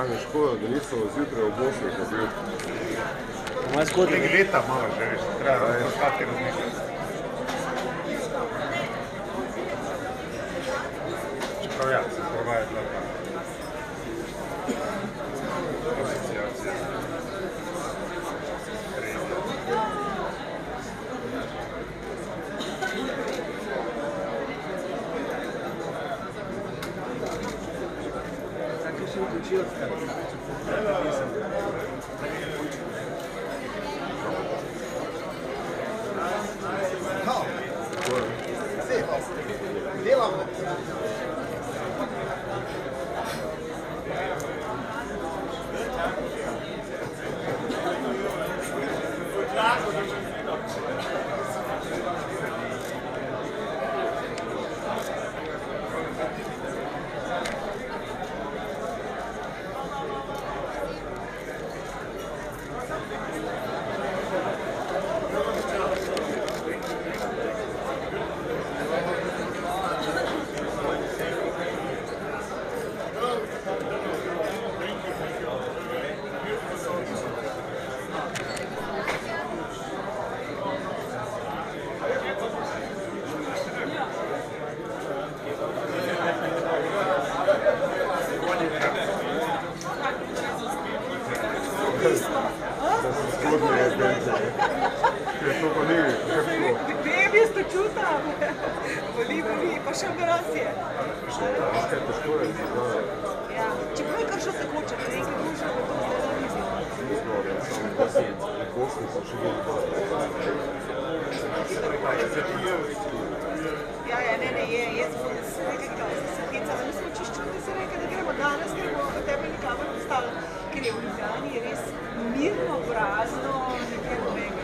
Pravi, škoda, da niso zjutraj v Bosni hodili. Moja zgodba je leta malo že, veš, treba ostati razmišljati. Čeprav ja, se provaja dla asociacije. Tako še vključil, Delamo. Pa še operacije. Čeprav je kar še se hoče, da nekaj duša, da to zdaj da nizno. Ja, ne, je se nekaj se hecala, mi smo čišču, da se reka, da gremo danes, gremo v temeljni kamer postavljati, ker je v Ljubljani je res mirno, prazno, nekaj novega.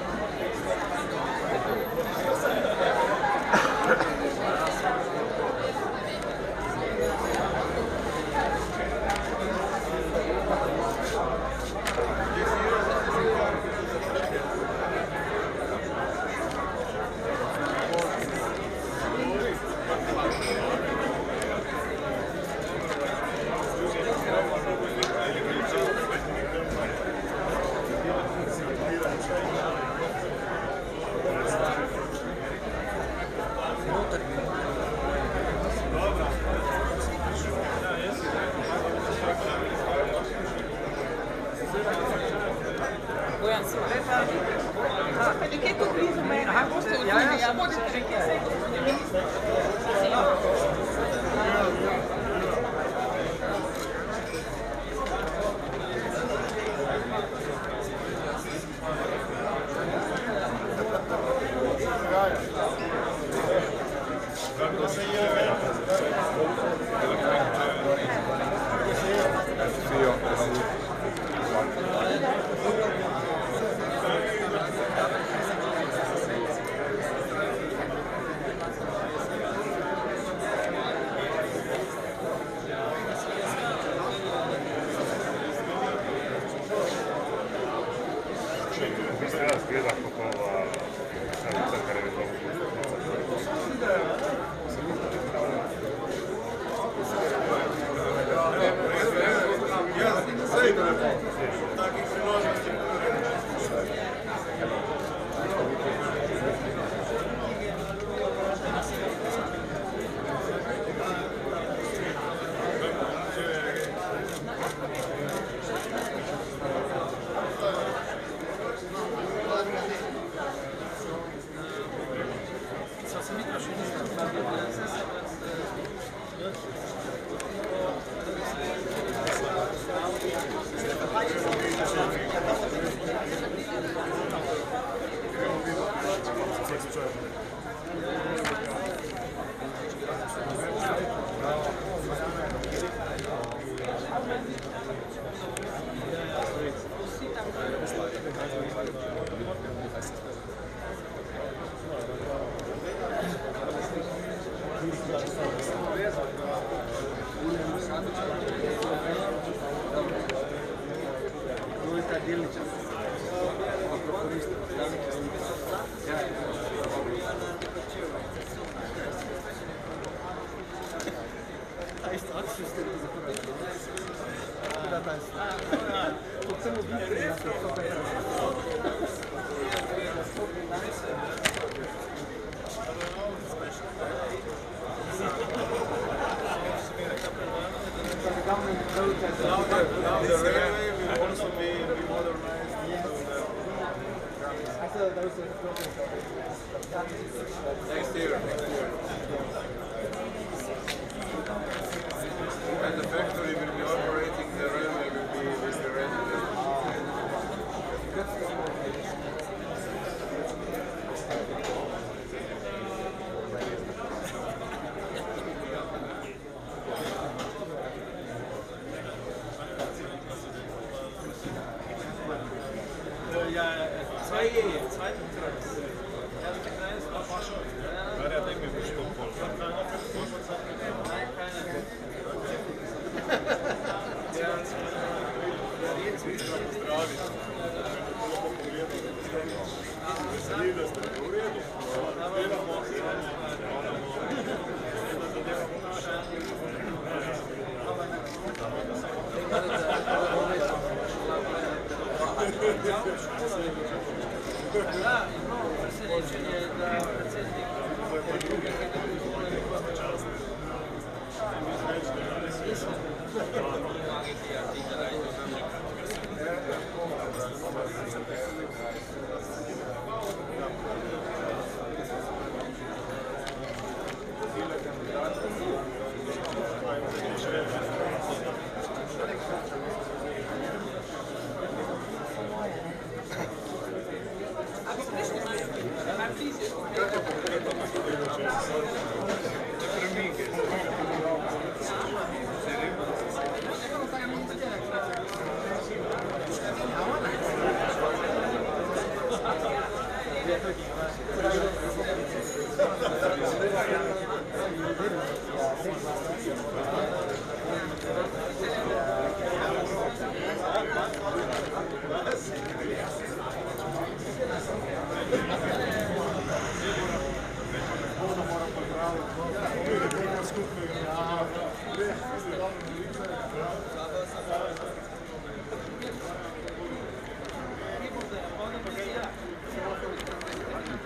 Next year. And the factory will be operating, the railway will be with the resident.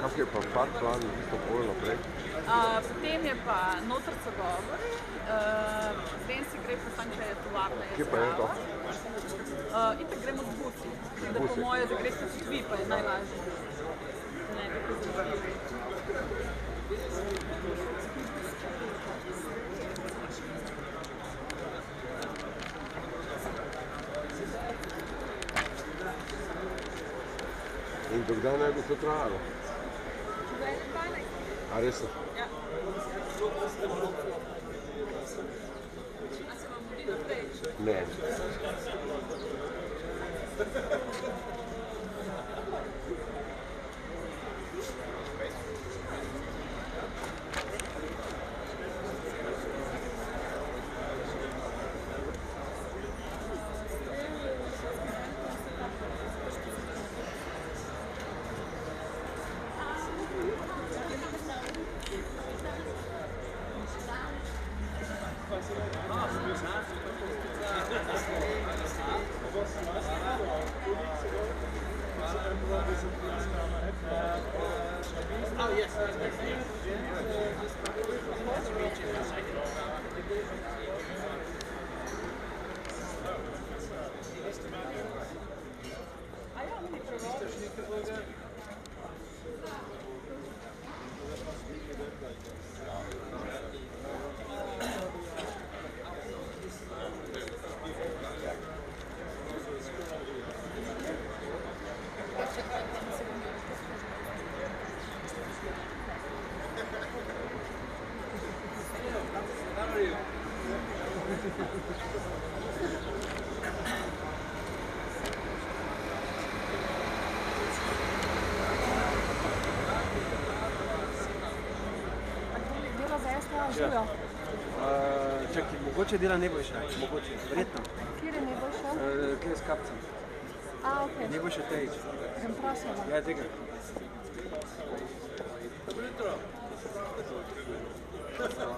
Kak je pa parkplan, isto bolj naprej? Potem je pa noter so govori, ven se gre pa tam, kaj je tovarna. Kje pa je to? Itak gremo z busi, da po moje, da greste tudi vi, pa je najlažje. Ne, kako zanimivo. In do kdaj naj bi to trajalo? A res? Ja. A se vam mudi naprej? Ne. Ja. Čakaj, mogoče dela Nebojša, mogoče, verjetno. Kjer je Nebojša? Kjer je s kapcem. A, okej. Nebojša Tejič. Sem prosila. Ja, tega. Dobro jutro. Hvala.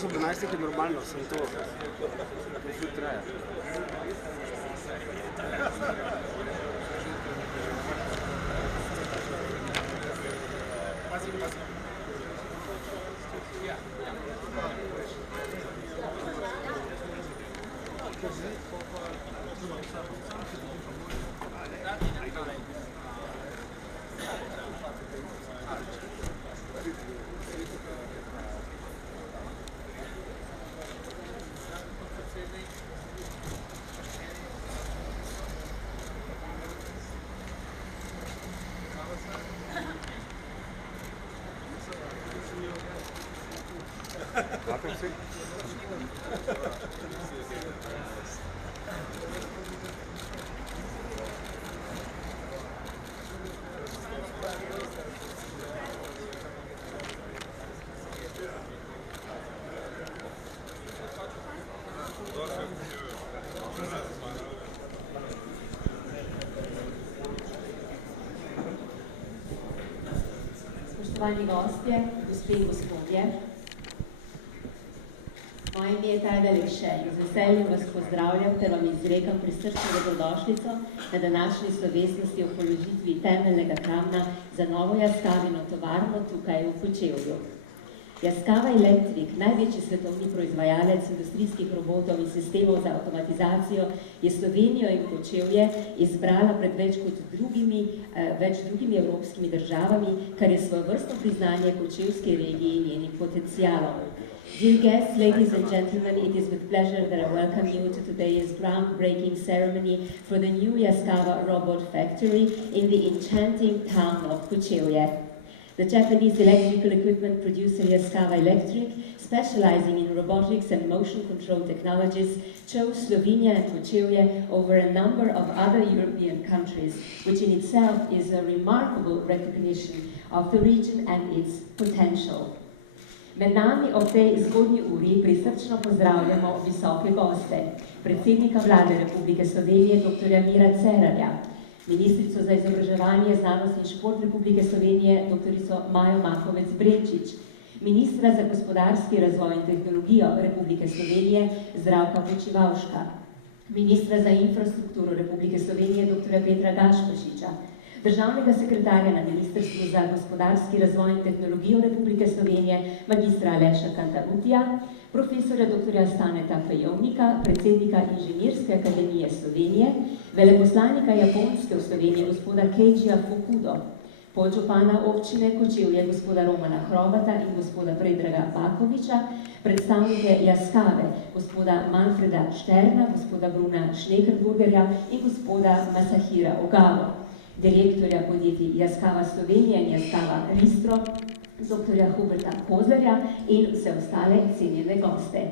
6 ob 11 je normalno, sem to. To tudi traja. Znate vsi? Spoštovani gostje, gospe in gospodje, moje ime je Tajda Lekše in z veseljem vas pozdravljam ter vam izrekam prisrčno dobrodošlico na današnji slovesnosti o položitvi temeljnega kamna za novo Yaskawino tovarno tukaj v Kočevju. Yaskawino, največji svetovni proizvajalec industrijskih robotov in sistemov za avtomatizacijo, je Slovenijo in Kočevje izbrala pred več drugimi evropskimi državami, kar je svojevrstno priznanje kočevske regije in njenih potencialov. Dear guests, ladies and gentlemen, it is with pleasure that I welcome you to today's groundbreaking ceremony for the new Yaskawa robot factory in the enchanting town of Kočevje. The Japanese electrical equipment producer Yaskawino, specializing in robotics and motion control technologies, chose Slovenia and Kočevje over a number of other European countries, which in itself is a remarkable recognition of the region and its potential. Med nami ob tej zgodnji uri prisrčno pozdravljamo visoke goste, predsednika Vlade Republike Slovenije dr. Mira Cerarja, ministrico za izobraževanje, znanost in šport Republike Slovenije dr. Majo Makovec-Brenčič, ministra za gospodarski razvoj in tehnologijo Republike Slovenije Zdravka Počivalška, ministra za infrastrukturo Republike Slovenije dr. Petra Gašperšiča, državnega sekretarja na Ministrstvu za gospodarski razvoj in tehnologijo Republike Slovenije magistra Aleša Kantarutija, profesorja dr. Staneta Fejovnika, predsednika Inženirske akademije Slovenije, veleposlanika Japonske v Sloveniji gospoda Keijija Fukudo, podžupana občine Kočevje gospoda Romana Hrobata in gospoda Predraga Bakoviča, predstavnike Yaskawe gospoda Manfreda Šterna, gospoda Bruna Šnekerburgerja in gospoda Masahira Ogavo, direktorja podjetij Yaskawa Slovenija in Yaskawa Ristro, dr. Huberta Kozlerja in vse ostale cenjene goste.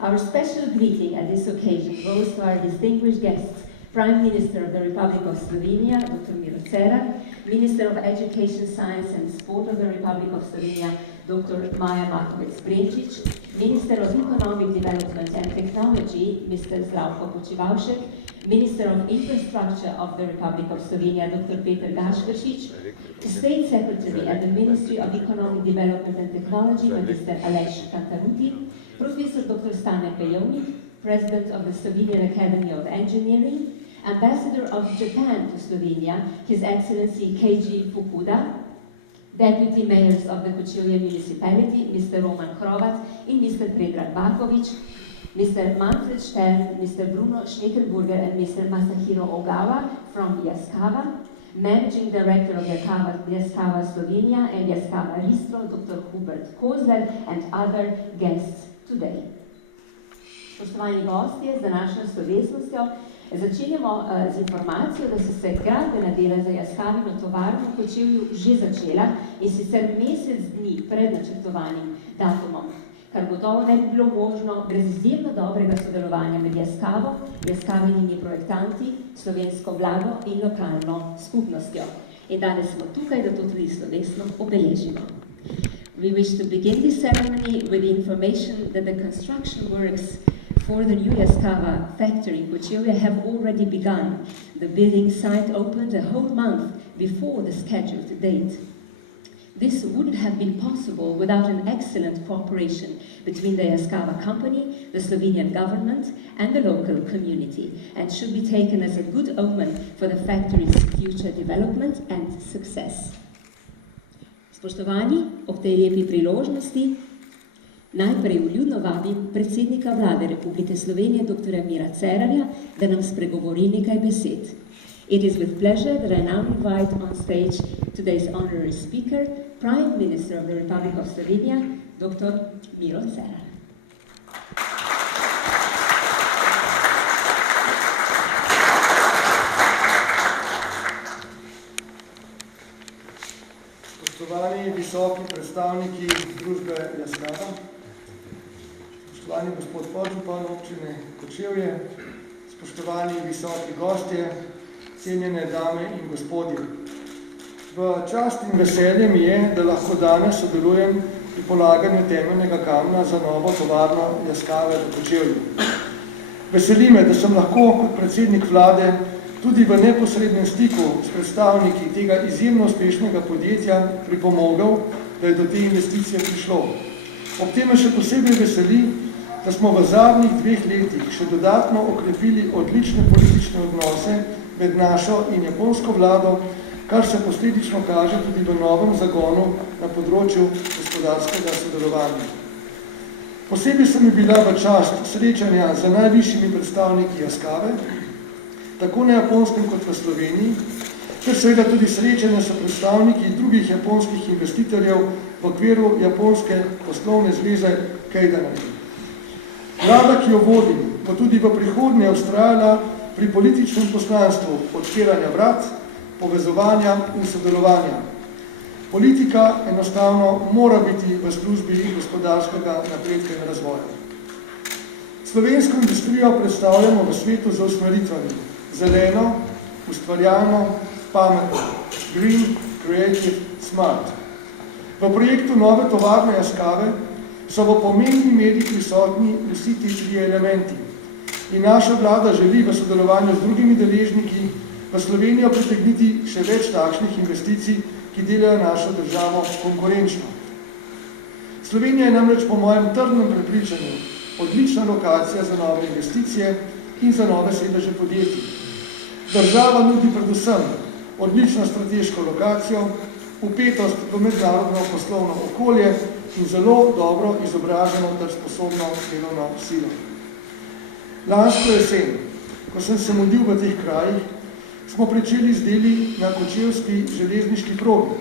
Our special greeting at this occasion goes to our distinguished guests, Prime Minister of the Republic of Slovenia, Dr. Miro Cerar, Minister of Education, Science and Sport of the Republic of Slovenia, Dr. Maja Makovec-Brenčič, Minister of Economic Development and Technology, Mr. Zdravko Počivalšek, Minister of Infrastructure of the Republic of Slovenia, Dr. Peter Gašperšič, State Secretary at the Ministry of Economic Development and Technology, Mr. Aleš Kantaruti, Professor Dr. Stane Fejovnik, President of the Slovenian Academy of Engineering, Ambassador of Japan to Slovenia, His Excellency Keiji Fukuda, Deputy Mayors of the Kočevje Municipality, Mr. Roman Hrovat and Mr. Predrag Bakovič, Mr. Manfred Stern, Mr. Bruno Schnekerburger and Mr. Masahiro Ogawa from Yaskawa, Managing Director of Yaskawa Slovenia and Yaskawa Ristro, Dr. Hubert Kozler and other guests today. Spoštovani gostje, z današnjo slovesnostjo začenjamo z informacijo, da so se gradbena dela za Yaskawino tovarno v Kočevju že začela in sicer mesec dni pred načrtovanim datumom, kar gotovo ne bi bilo možno brez izjemno dobrega sodelovanja med Yaskawo, Yaskawinimi projektanti, slovensko vlado in lokalno skupnostjo. In danes smo tukaj, da to tudi slovesno obeležimo. We wish to begin this ceremony with the information that the construction works for the new Yaskawa factory in Kočevje have already begun. The building site opened a whole month before the scheduled date. This wouldn't have been possible without an excellent cooperation between the Yaskava company, the Slovenian government, and the local community, and should be taken as a good omen for the factory's future development and success. Spoštovani, ob tej lepi priložnosti najprej vljudno vabim predsednika vlade Republike Slovenije, dr. Mira Cerarja, da nam spregovori nekaj besed. It is with pleasure that I now invite on stage today's honorary speaker, Prime Minister of the Republic of Slovenia, Dr. Miro Cerar. Spoštovani visoki predstavniki družbe Yaskava, spoštovani gospod podžupan občine Kočevje, spoštovani visoki gostje, cenjene dame in gospodje. V čast in veselje mi je, da lahko danes sodelujem pri polaganju temeljnega kamna za novo tovarno Yaskave v Kočevju. Veseli me, da sem lahko kot predsednik vlade tudi v neposrednem stiku s predstavniki tega izjemno uspešnega podjetja pripomogel, da je do te investicije prišlo. Ob tem me še posebej veseli, da smo v zadnjih 2 letih še dodatno okrepili odlične politične odnose med našo in japonsko vlado, kar se posledično kaže tudi v novem zagonu na področju gospodarskega sodelovanja. Posebej se mi bila v čast srečanja z najvišjimi predstavniki Yaskave, tako na Japonskem kot v Sloveniji, ter seveda tudi srečanja s predstavniki drugih japonskih investitorjev v okviru Japonske poslovne zveze Keidanagi. Vlada, ki jo vodim, bo tudi v prihodnje vztrajala pri političnem poslanstvu odpiranja vrat, povezovanja in sodelovanja. Politika enostavno mora biti v službi gospodarskega napredka in razvoja. Slovensko industrijo predstavljamo v svetu z usmeritvami: zeleno, ustvarjalno, pametno, green, creative, smart. V projektu nove tovarne Yaskave so v pomembni meri prisotni vsi ti 3 elementi. In naša vlada želi v sodelovanju z drugimi deležniki v Slovenijo pritegniti še več takšnih investicij, ki delajo našo državo konkurenčno. Slovenija je namreč po mojem trdnem prepričanju odlična lokacija za nove investicije in za nove sedeže podjetij. Država nudi predvsem odlično strateško lokacijo, vpetost v mednarodno poslovno okolje in zelo dobro izobraženo ter sposobno delovno silo. Lansko jesen, ko sem se mudil v teh krajih, smo pričeli z deli na kočevski železniški progi.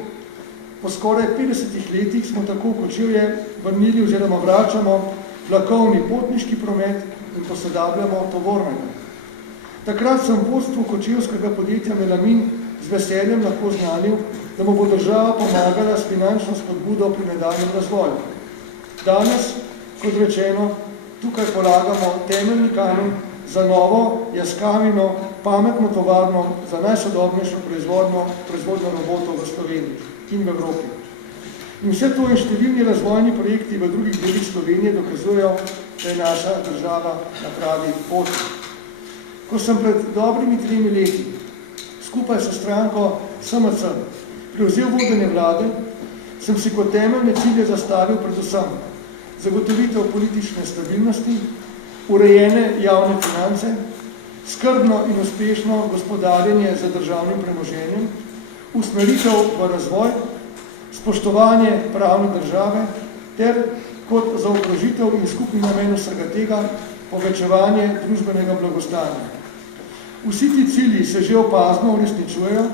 Po skoraj 50 letih smo tako v Kočevje vrnili oziroma vračamo vlakovni potniški promet in posodabljamo tovornega. Takrat sem vodstvu kočevskega podjetja Melamin z veseljem lahko znanil, da mu bo država pomagala s finančno spodbudo pri nadaljnjem razvoju. Danes, kot rečeno, tukaj polagamo temeljni kamen za novo Yaskawino pametno tovarno za najsodobnejšo proizvodnjo robotov v Sloveniji in v Evropi. In vse to in številni razvojni projekti v drugih delih Slovenije dokazujejo, da je naša država na pravi poti. Ko sem pred dobrimi 3 leti skupaj s stranko SMC prevzel vodenje vlade, sem si kot temeljne cilje zastavil predvsem zagotovitev politične stabilnosti, urejene javne finance, skrbno in uspešno gospodarjenje z državnim premoženjem, usmeritev v razvoj, spoštovanje pravne države ter kot zaokrožitev in skupni namen vsega tega povečevanje družbenega blagostanja. Vsi ti cilji se že opazno uresničujejo,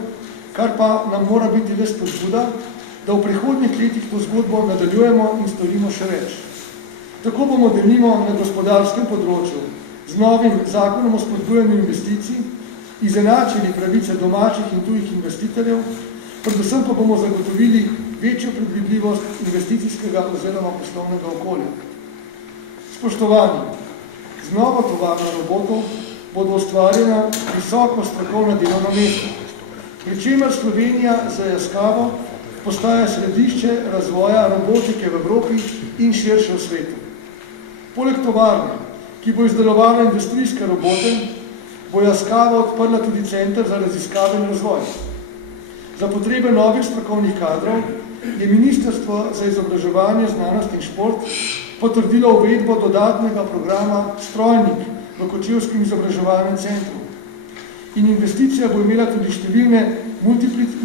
kar pa nam mora biti le spodbuda, da v prihodnjih letih to zgodbo nadaljujemo in storimo še več. Tako bomo denimo na gospodarskem področju z novim zakonom o spodbujanju investicij izenačili pravice domačih in tujih investitorjev, predvsem pa bomo zagotovili večjo predvidljivost investicijskega oziroma poslovnega okolja. Spoštovani, z novo tovarno robotov bodo ustvarjena visoko strokovna delovna mesta, pri čemer Slovenija za Yaskavo postaja središče razvoja robotike v Evropi in širše v svetu. Poleg tovarne, ki bo izdelovala industrijske robote, bo Yaskava odprla tudi center za raziskave in razvoj. Za potrebe novih strokovnih kadrov je Ministrstvo za izobraževanje, znanost in šport potrdilo uvedbo dodatnega programa Strojnik v Kočevskem izobraževalnem centru. In investicija bo imela tudi številne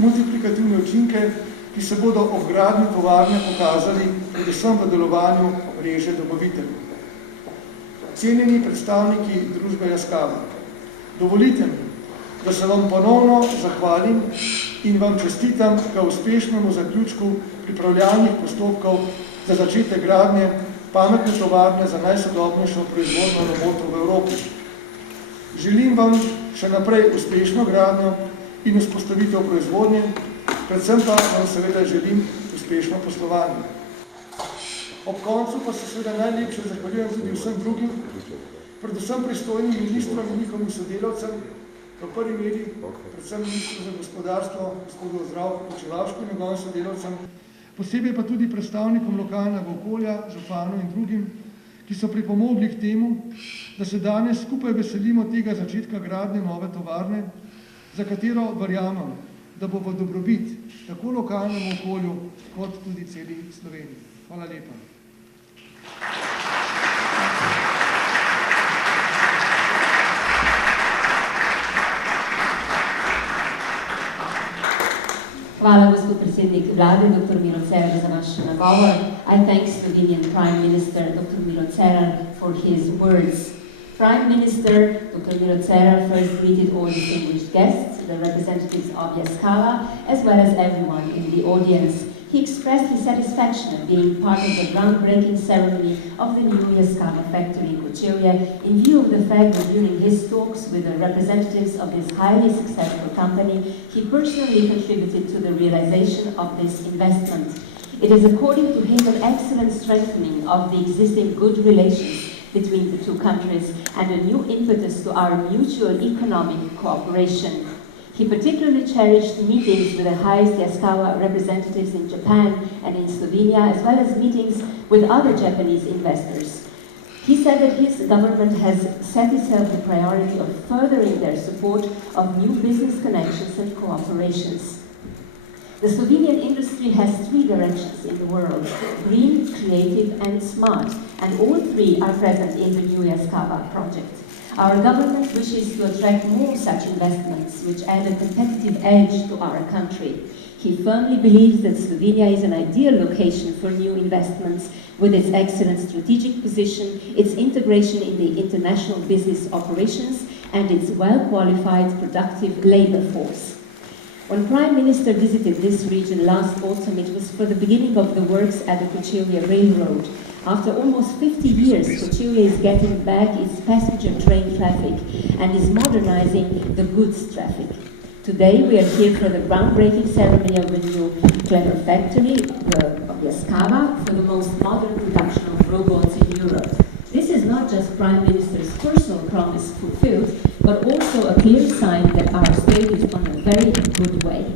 multiplikativne učinke, ki se bodo ob gradnji tovarne pokazali predvsem v delovanju mreže dobaviteljev. Cenjeni predstavniki družbe Yaskawa, dovolite mi, da se vam ponovno zahvalim in vam čestitam k uspešnemu zaključku pripravljalnih postopkov za začetek gradnje pametne tovarne za najsodobnejšo proizvodnjo robotov v Evropi. Želim vam še naprej uspešno gradnjo in vzpostavitev proizvodnje, predvsem pa vam seveda želim uspešno poslovanje. Ob koncu pa se seveda najlepše zahvaljujem tudi vsem drugim, predvsem pristojnim ministrom in njihovim sodelavcem, v prvi meri predvsem ministru za gospodarstvo, gospodu Zdravku Kočevju in njegovim sodelavcem, posebej pa tudi predstavnikom lokalnega okolja, županu in drugim, ki so pripomogli k temu, da se danes skupaj veselimo tega začetka gradnje nove tovarne, za katero verjamem, da bo v dobrobit tako lokalnemu okolju, kot tudi celi Sloveniji. Hvala lepa. Hvala, gospod predsednik vlade, dr. Miro Cerar, za vaš nagovor. I thank Slovenian Prime Minister, Dr. Miro Cerar, for his words. Prime Minister Dr. Miro Cerar first greeted all distinguished guests, the representatives of Yaskawa, as well as everyone in the audience. He expressed his satisfaction at being part of the groundbreaking ceremony of the new Yaskawa factory in Kočevju, in view of the fact that during his talks with the representatives of this highly successful company, he personally contributed to the realization of this investment. It is, according to him, an excellent strengthening of the existing good relations between the two countries and a new impetus to our mutual economic cooperation. He particularly cherished meetings with the highest Yaskawa representatives in Japan and in Slovenia, as well as meetings with other Japanese investors. He said that his government has set itself the priority of furthering their support of new business connections and cooperations. The Slovenian industry has three directions in the world: green, creative and smart, and all three are present in the new Yaskawa project. Our government wishes to attract more such investments, which add a competitive edge to our country. He firmly believes that Slovenia is an ideal location for new investments, with its excellent strategic position, its integration in the international business operations, and its well-qualified, productive labor force. When Prime Minister visited this region last autumn, it was for the beginning of the works at the Kočevju Railroad. After almost 50 years, Kočevju is getting back its passenger train traffic and is modernizing the goods traffic. Today we are here for the groundbreaking ceremony of the new clever factory of Yaskawa for the most modern production of robots in Europe. This is not just Prime Minister's personal promise fulfilled, but also a clear sign that our state is on a very good way.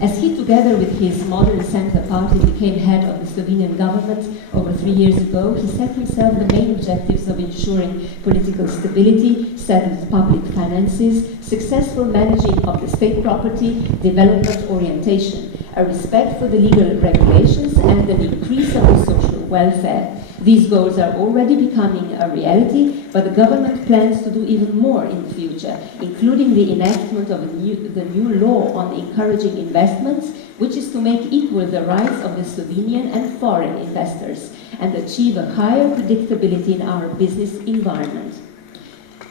As he, together with his modern center party, became head of the Slovenian government over 3 years ago, he set himself the main objectives of ensuring political stability, settled public finances, successful managing of the state property, development orientation, a respect for the legal regulations, and an increase of the social welfare. These goals are already becoming a reality, but the government plans to do even more in the future, including the enactment of the new law on encouraging investments, which is to make equal the rights of the Slovenian and foreign investors, and achieve a higher predictability in our business environment.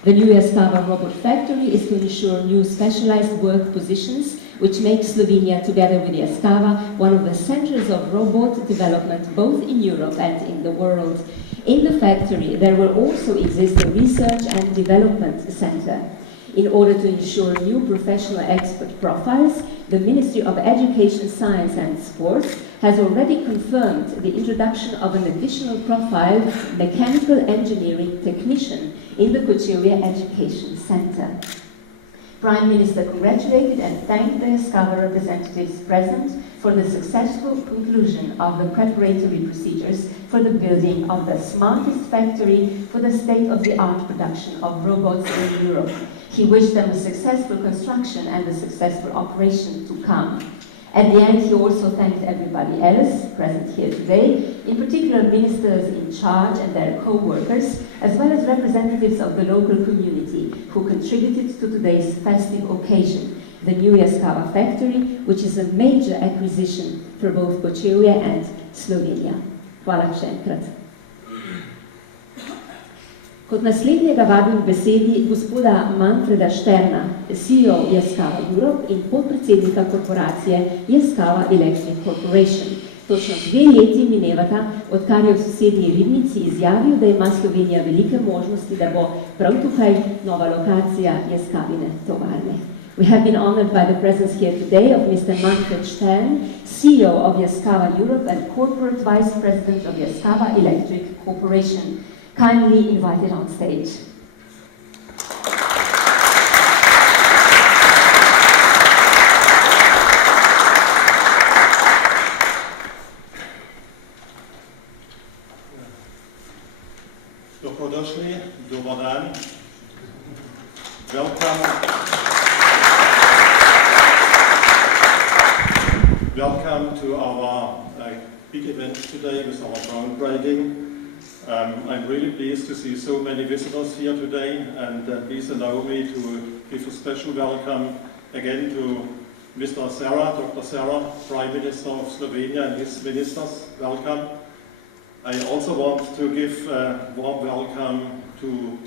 The new Yaskawa robot factory is to ensure new specialized work positions, which makes Slovenia, together with Yaskawa, one of the centers of robot development both in Europe and in the world. In the factory, there will also exist a research and development center. In order to ensure new professional expert profiles, the Ministry of Education, Science and Sports has already confirmed the introduction of an additional profile, mechanical engineering technician, in the Kočevju Education Center. Prime Minister congratulated and thanked the Yaskawa representatives present for the successful conclusion of the preparatory procedures for the building of the smartest factory for the state-of-the-art production of robots in Europe. He wished them a successful construction and a successful operation to come. At the end, he also thanked everybody else present here today, in particular ministers in charge and their co-workers, as well as representatives of the local community who contributed to today's festive occasion, the new Yaskava factory, which is a major acquisition for both Kočevje and Slovenia. Hvala še enkrat. Kot naslednjega vabim k besedi gospoda Manfreda Šterna, CEO Yaskava Europe in podpredsednika korporacije Yaskava Electric Corporation. Točno 2 leti minevata, odkar je v sosednji Ribnici izjavil, da ima Slovenija velike možnosti, da bo prav tukaj nova lokacija Yaskavine tovarne. We have been honored by the presence here today of Mr. Manfred Stern, CEO of Yaskava Europe and Corporate Vice President of Yaskava Electric Corporation. Kindly invited on stage. Dobrodošli, dobar dan. Welcome to our big event today with our groundbreaking. I'm really pleased to see so many visitors here today, and please allow me to give a special welcome again to Mr. Serra, Dr. Serra, Prime Minister of Slovenia and his ministers. Welcome. I also want to give a warm welcome to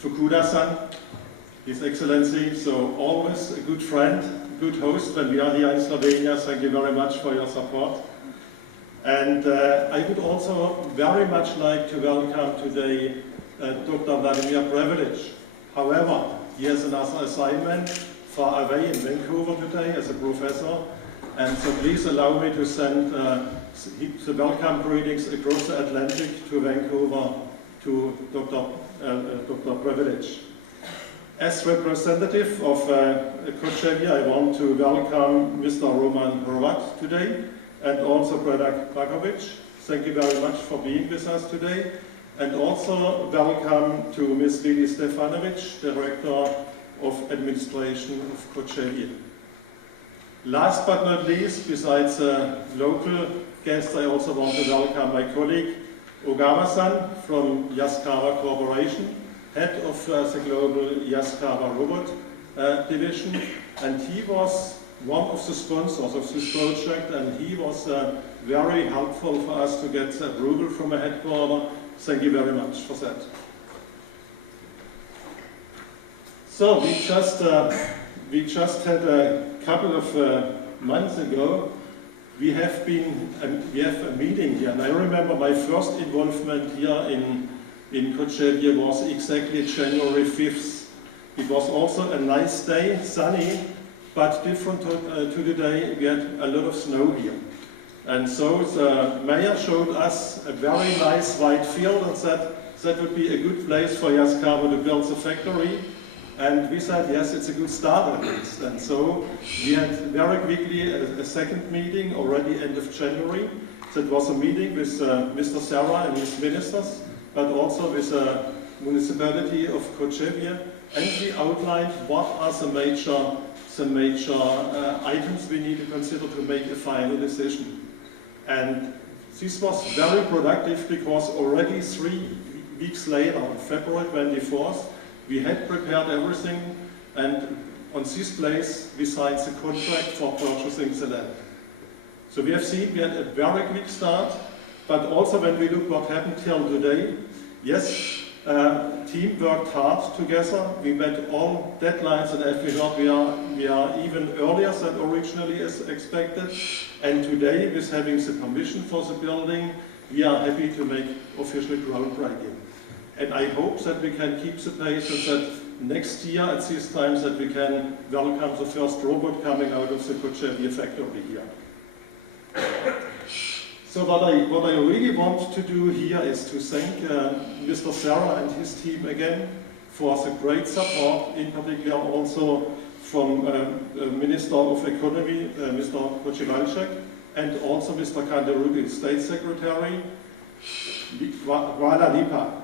Fukuda-san, His Excellency, so always a good friend, good host when we are here in Slovenia. Thank you very much for your support. And I would also very much like to welcome today Dr. Vladimir Prevelic. However, he has another assignment far away in Vancouver today as a professor, and so please allow me to send the welcome greetings across the Atlantic to Vancouver to Dr. Prevelic. As representative of Kočevje, I want to welcome Mr. Roman Hrvat today, and also Predrag Bakovic. Thank you very much for being with us today. And also welcome to Ms. Lili Stefanovic, Director of Administration of Kočevje. Last but not least, besides local guests, I also want to welcome my colleague Ogawa-san from Yaskava Corporation, head of the global Yaskava robot division, and he was one of the sponsors of this project, and he was very helpful for us to get approval from a headquarter. Thank you very much for that. So we just had a couple of months ago, we have a meeting here, and I remember my first involvement here in Kočevje was exactly January 5th. It was also a nice day, sunny, but different to today. We had a lot of snow here. And so the mayor showed us a very nice white field and said that would be a good place for Yaskava to build the factory. And we said, yes, it's a good start at least. And so we had very quickly a second meeting already end of January. That was a meeting with Mr. Serra and his ministers, but also with the municipality of Kočevje. And we outlined what are the major items we need to consider to make a final decision. And this was very productive because already 3 weeks later, on February 24th, we had prepared everything, and on this place we signed the contract for purchasing the land. So we have seen we had a very quick start, but also when we look what happened till today, yes, team worked hard together. We met all deadlines, and as we heard, we are even earlier than originally as expected. And today, with having the permission for the building, we are happy to make official groundbreaking. And I hope that we can keep the pace and that next year at this time that we can welcome the first robot coming out of the Kočevje factory here. So what I really want to do here is to thank Mr. Serra and his team again for the great support, in particular also from Minister of Economy, Mr. Kočevje, and also Mr. Kandarugi, State Secretary. Hvala lipa.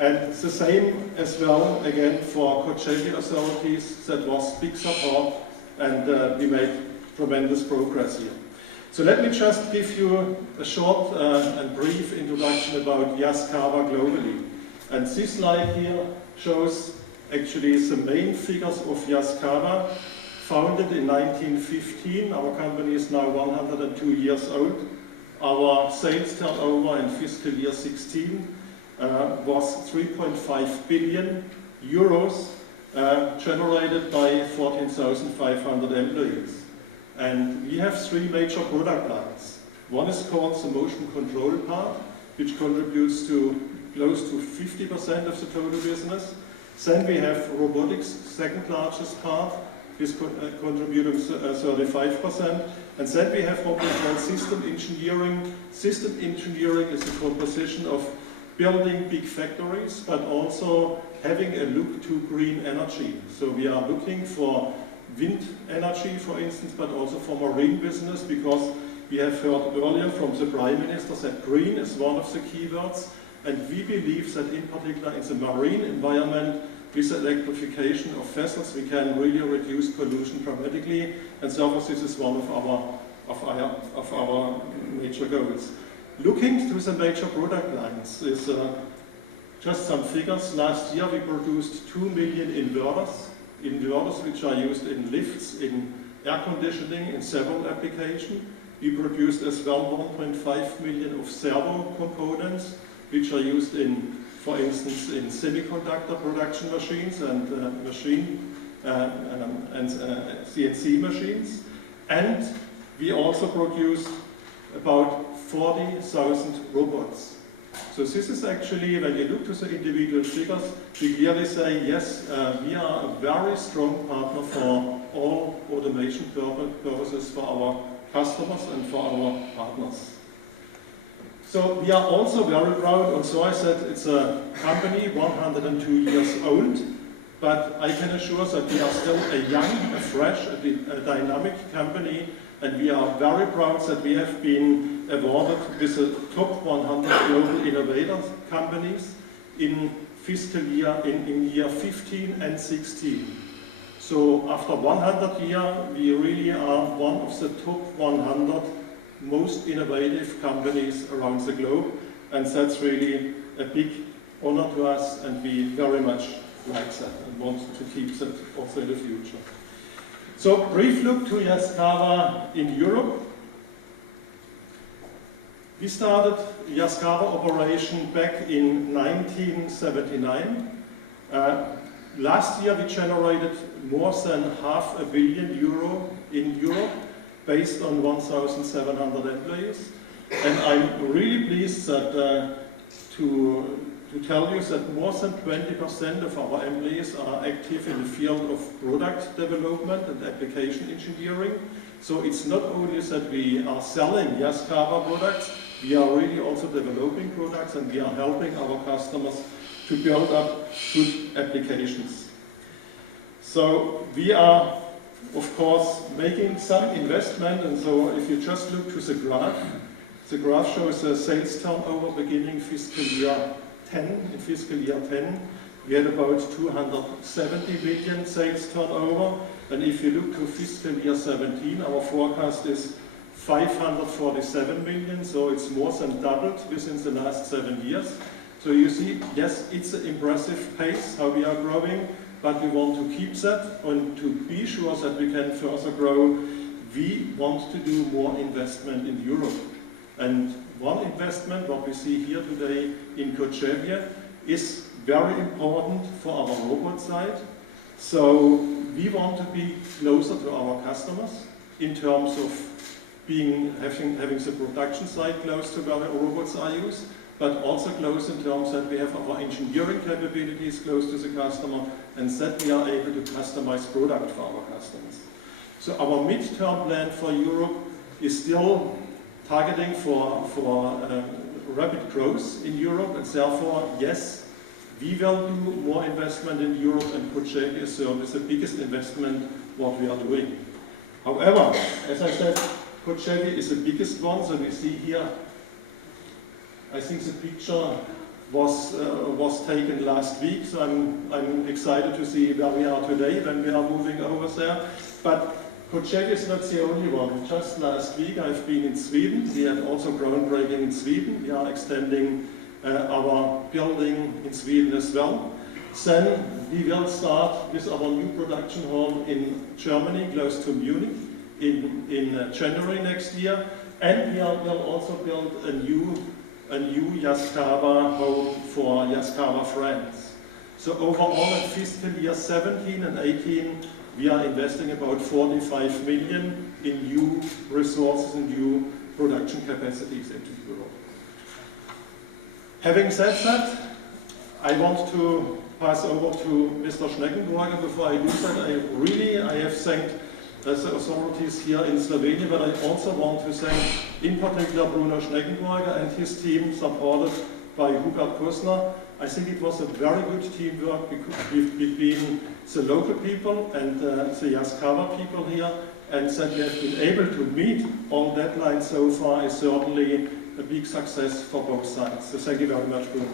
And the same as well, again, for Kočevje authorities, that was big support, and we made tremendous progress here. So let me just give you a short and brief introduction about Yaskawa globally. And this slide here shows actually the main figures of Yaskawa. Founded in 1915, our company is now 102 years old. Our sales turnover in fiscal year 16 was 3.5 billion euros, generated by 14,500 employees. And we have three major product lines. One is called the motion control part, which contributes to close to 50% of the total business. Then we have robotics, second largest part, is contributing 35%. And then we have what we call system engineering. System engineering is a composition of building big factories, but also having a look to green energy. So we are looking for wind energy, for instance, but also for marine business, because we have heard earlier from the Prime Minister that green is one of the keywords, and we believe that in particular in the marine environment, with electrification of vessels, we can really reduce pollution dramatically, and therefore this is one of our major goals. Looking to the major product lines is just some figures. Last year we produced 2 million inverters which are used in lifts, in air conditioning, in several applications. We produced as well 1.5 million of servo components which are used in, for instance, in semiconductor production machines and CNC machines. And we also produced about 40,000 robots. So this is actually, when you look to the individual figures, we clearly say, yes, we are a very strong partner for all automation purposes for our customers and for our partners. So we are also very proud, also I said it's a company 102 years old, but I can assure that we are still a young, a fresh, a dynamic company, and we are very proud that we have been awarded with the top 100 global innovator companies in fiscal year, in year 15 and 16. So after 100 years, we really are one of the top 100 most innovative companies around the globe, and that's really a big honor to us, and we very much like that and want to keep that also in the future. So brief look to Yaskawa in Europe. We started Yaskawa operation back in 1979. Last year we generated more than €500 million in Europe, based on 1,700 employees. And I'm really pleased that to tell you that more than 20% of our employees are active in the field of product development and application engineering. So it's not only that we are selling Yaskawa products, we are really also developing products, and we are helping our customers to build up good applications. So we are, of course, making some investment, and so if you just look to the graph shows the sales turnover beginning fiscal year 10. In fiscal year 10, we had about 270 million sales turnover, and if you look to fiscal year 17, our forecast is 547 million, so it's more than doubled within the last 7 years. So you see, yes, it's an impressive pace how we are growing, but we want to keep that, and to be sure that we can further grow, we want to do more investment in Europe. And one investment, what we see here today in Kočevju, is very important for our robot side. So we want to be closer to our customers in terms of having the production site close to where the robots are used, but also close in terms that we have our engineering capabilities close to the customer, and that we are able to customize product for our customers. So our mid-term plan for Europe is still targeting for rapid growth in Europe, and therefore, yes, we will do more investment in Europe, and Kočevju is the biggest investment what we are doing. However, as I said, Kočevju is the biggest one, so we see here, I think the picture was taken last week, so I'm excited to see where we are today when we are moving over there. But Kočevju is not the only one. Just last week I've been in Sweden. We had also groundbreaking in Sweden. We are extending our building in Sweden as well. Then we will start with our new production hall in Germany, close to Munich, in January next year. And we will also build a new Yaskawa home for Yaskawa France. So overall in fiscal year 17 and 18, we are investing about 45 million in new resources and new production capacities into Europe. Having said that, I want to pass over to Mr. Schneckenburger. Before I do that, I have thanked the authorities here in Slovenia, but I also want to thank in particular Bruno Schneckenburger and his team, supported by Hubert Kusner. I think it was a very good teamwork between the local people and the Yaskawa people here, and that we have been able to meet all deadlines so far is certainly a big success for both sides. So thank you very much, Bruno.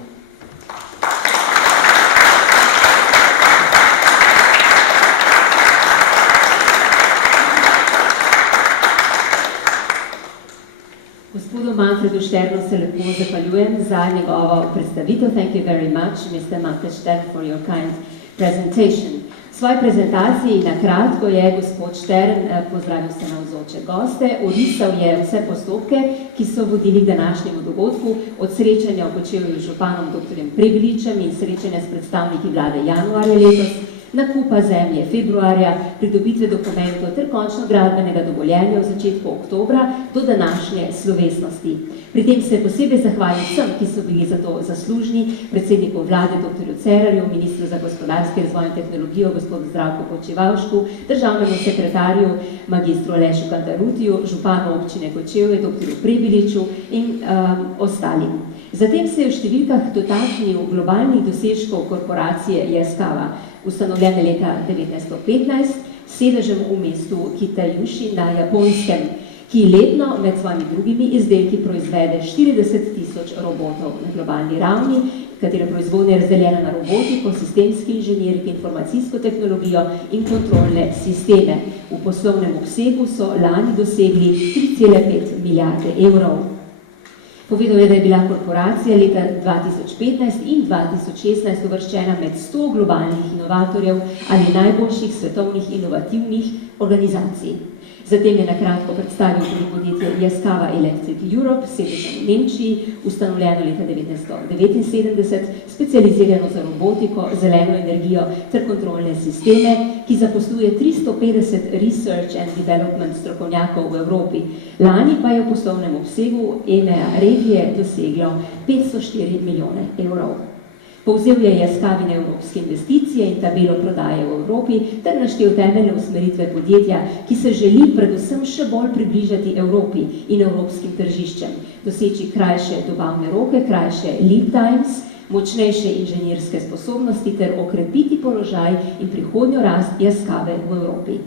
Gospodu Manfredu Šternu se lepo zahvaljujem za njegovo predstavitev. Thank you very much, Mr. Manfred Štern, for your kind presentation. V svoji prezentaciji na kratko je gospod Štern pozdravil vse navzoče goste, orisal je vse postopke, ki so vodili k današnjemu dogodku, od srečanja v Kočevju z županom dr. Prebiličem in srečanja s predstavniki vlade januarja letos, nakupa zemlje februarja, pridobitve dokumentov ter končno gradbenega dovoljenja v začetku oktobra do današnje slovesnosti. Pri tem se posebej zahvalim vsem, ki so bili za to zaslužni, predsedniku vlade dr. Cerarju, ministru za gospodarski razvoj in tehnologijo gospodu Zdravku Počivavšku, državnemu sekretarju magistru Alešu Kantarutiju, županu občine Kočevje dr. Prebiliču in ostalim. Zatem se je v številkah dotaknil globalnih dosežkov korporacije Yaskawa, ustanovljene leta 1915, sedežem v mestu Kitajuši na Japonskem, ki letno med svojimi drugimi izdelki proizvede 40.000 robotov na globalni ravni, katere proizvodnja je razdeljena na robotiko, sistemski inženiriki, informacijsko tehnologijo in kontrolne sisteme. V poslovnem obsegu so lani dosegli 3,5 milijarde evrov. Povedal je, da je bila korporacija leta 2015 in 2016 uvrščena med 100 globalnih inovatorjev ali najboljših svetovnih inovativnih organizacij. Zatem je nakratko predstavil tudi podjetje Yaskawa Electric Europe, sedežem v Nemčiji, ustanovljeno leta 1979, specializirano za robotiko, zeleno energijo ter kontrolne sisteme, ki zaposluje 350 research and development strokovnjakov v Evropi. Lani pa je v poslovnem obsegu EMEA regije doseglo 504 milijone evrov. Povzel je Yaskawine evropske investicije in tabelo prodaje v Evropi ter naštel temeljne usmeritve podjetja, ki se želi predvsem še bolj približati Evropi in evropskim tržiščem, doseči krajše dobavne roke, krajše lead times, močnejše inženirske sposobnosti ter okrepiti položaj in prihodnjo rast Yaskawe v Evropi.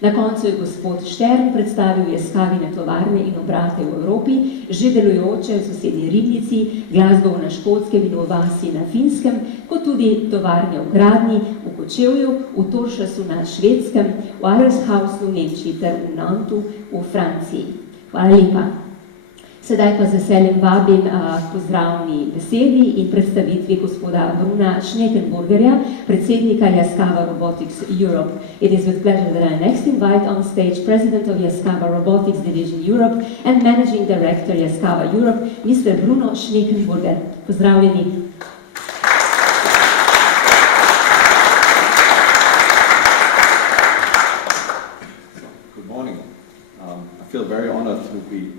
Na koncu je gospod Štern predstavil Yaskawine tovarne in obrate v Evropi, že delujoče v sosednji Ribnici, Glasgow na Škotskem in v vasi na Finskem, kot tudi tovarne v Gradni, v Kočevju, v Toršasu na Švedskem, v Arleshausu v Nemčiji ter v Nantu v Franciji. Hvala lepa. Sedaj pa z veseljem vabim k pozdravni besedi in predstavitvi gospoda Bruna Schneckenburgerja, predsednika Yaskawa Robotics Europe. It is with pleasure that I next invite on stage President of Yaskawa Robotics Division Europe and Managing Director Yaskawa Europe, Mr. Bruno Schneckenburger. Pozdravljeni. Good morning. I feel very honored to be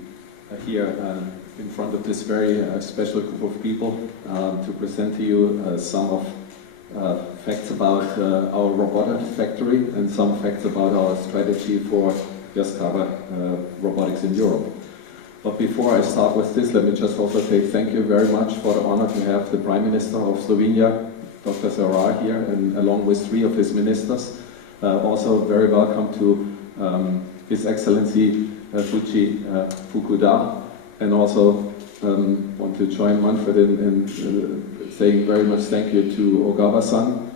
here in front of this very special group of people to present to you some of facts about our robotic factory and some facts about our strategy for Yaskawa robotics in Europe. But before I start with this, let me just also say thank you very much for the honor to have the Prime Minister of Slovenia, Dr. Cerar, here, and along with 3 of his ministers. Also very welcome to His Excellency Fuji Fukuda, and also want to join Manfred in saying very much thank you to Ogawa-san,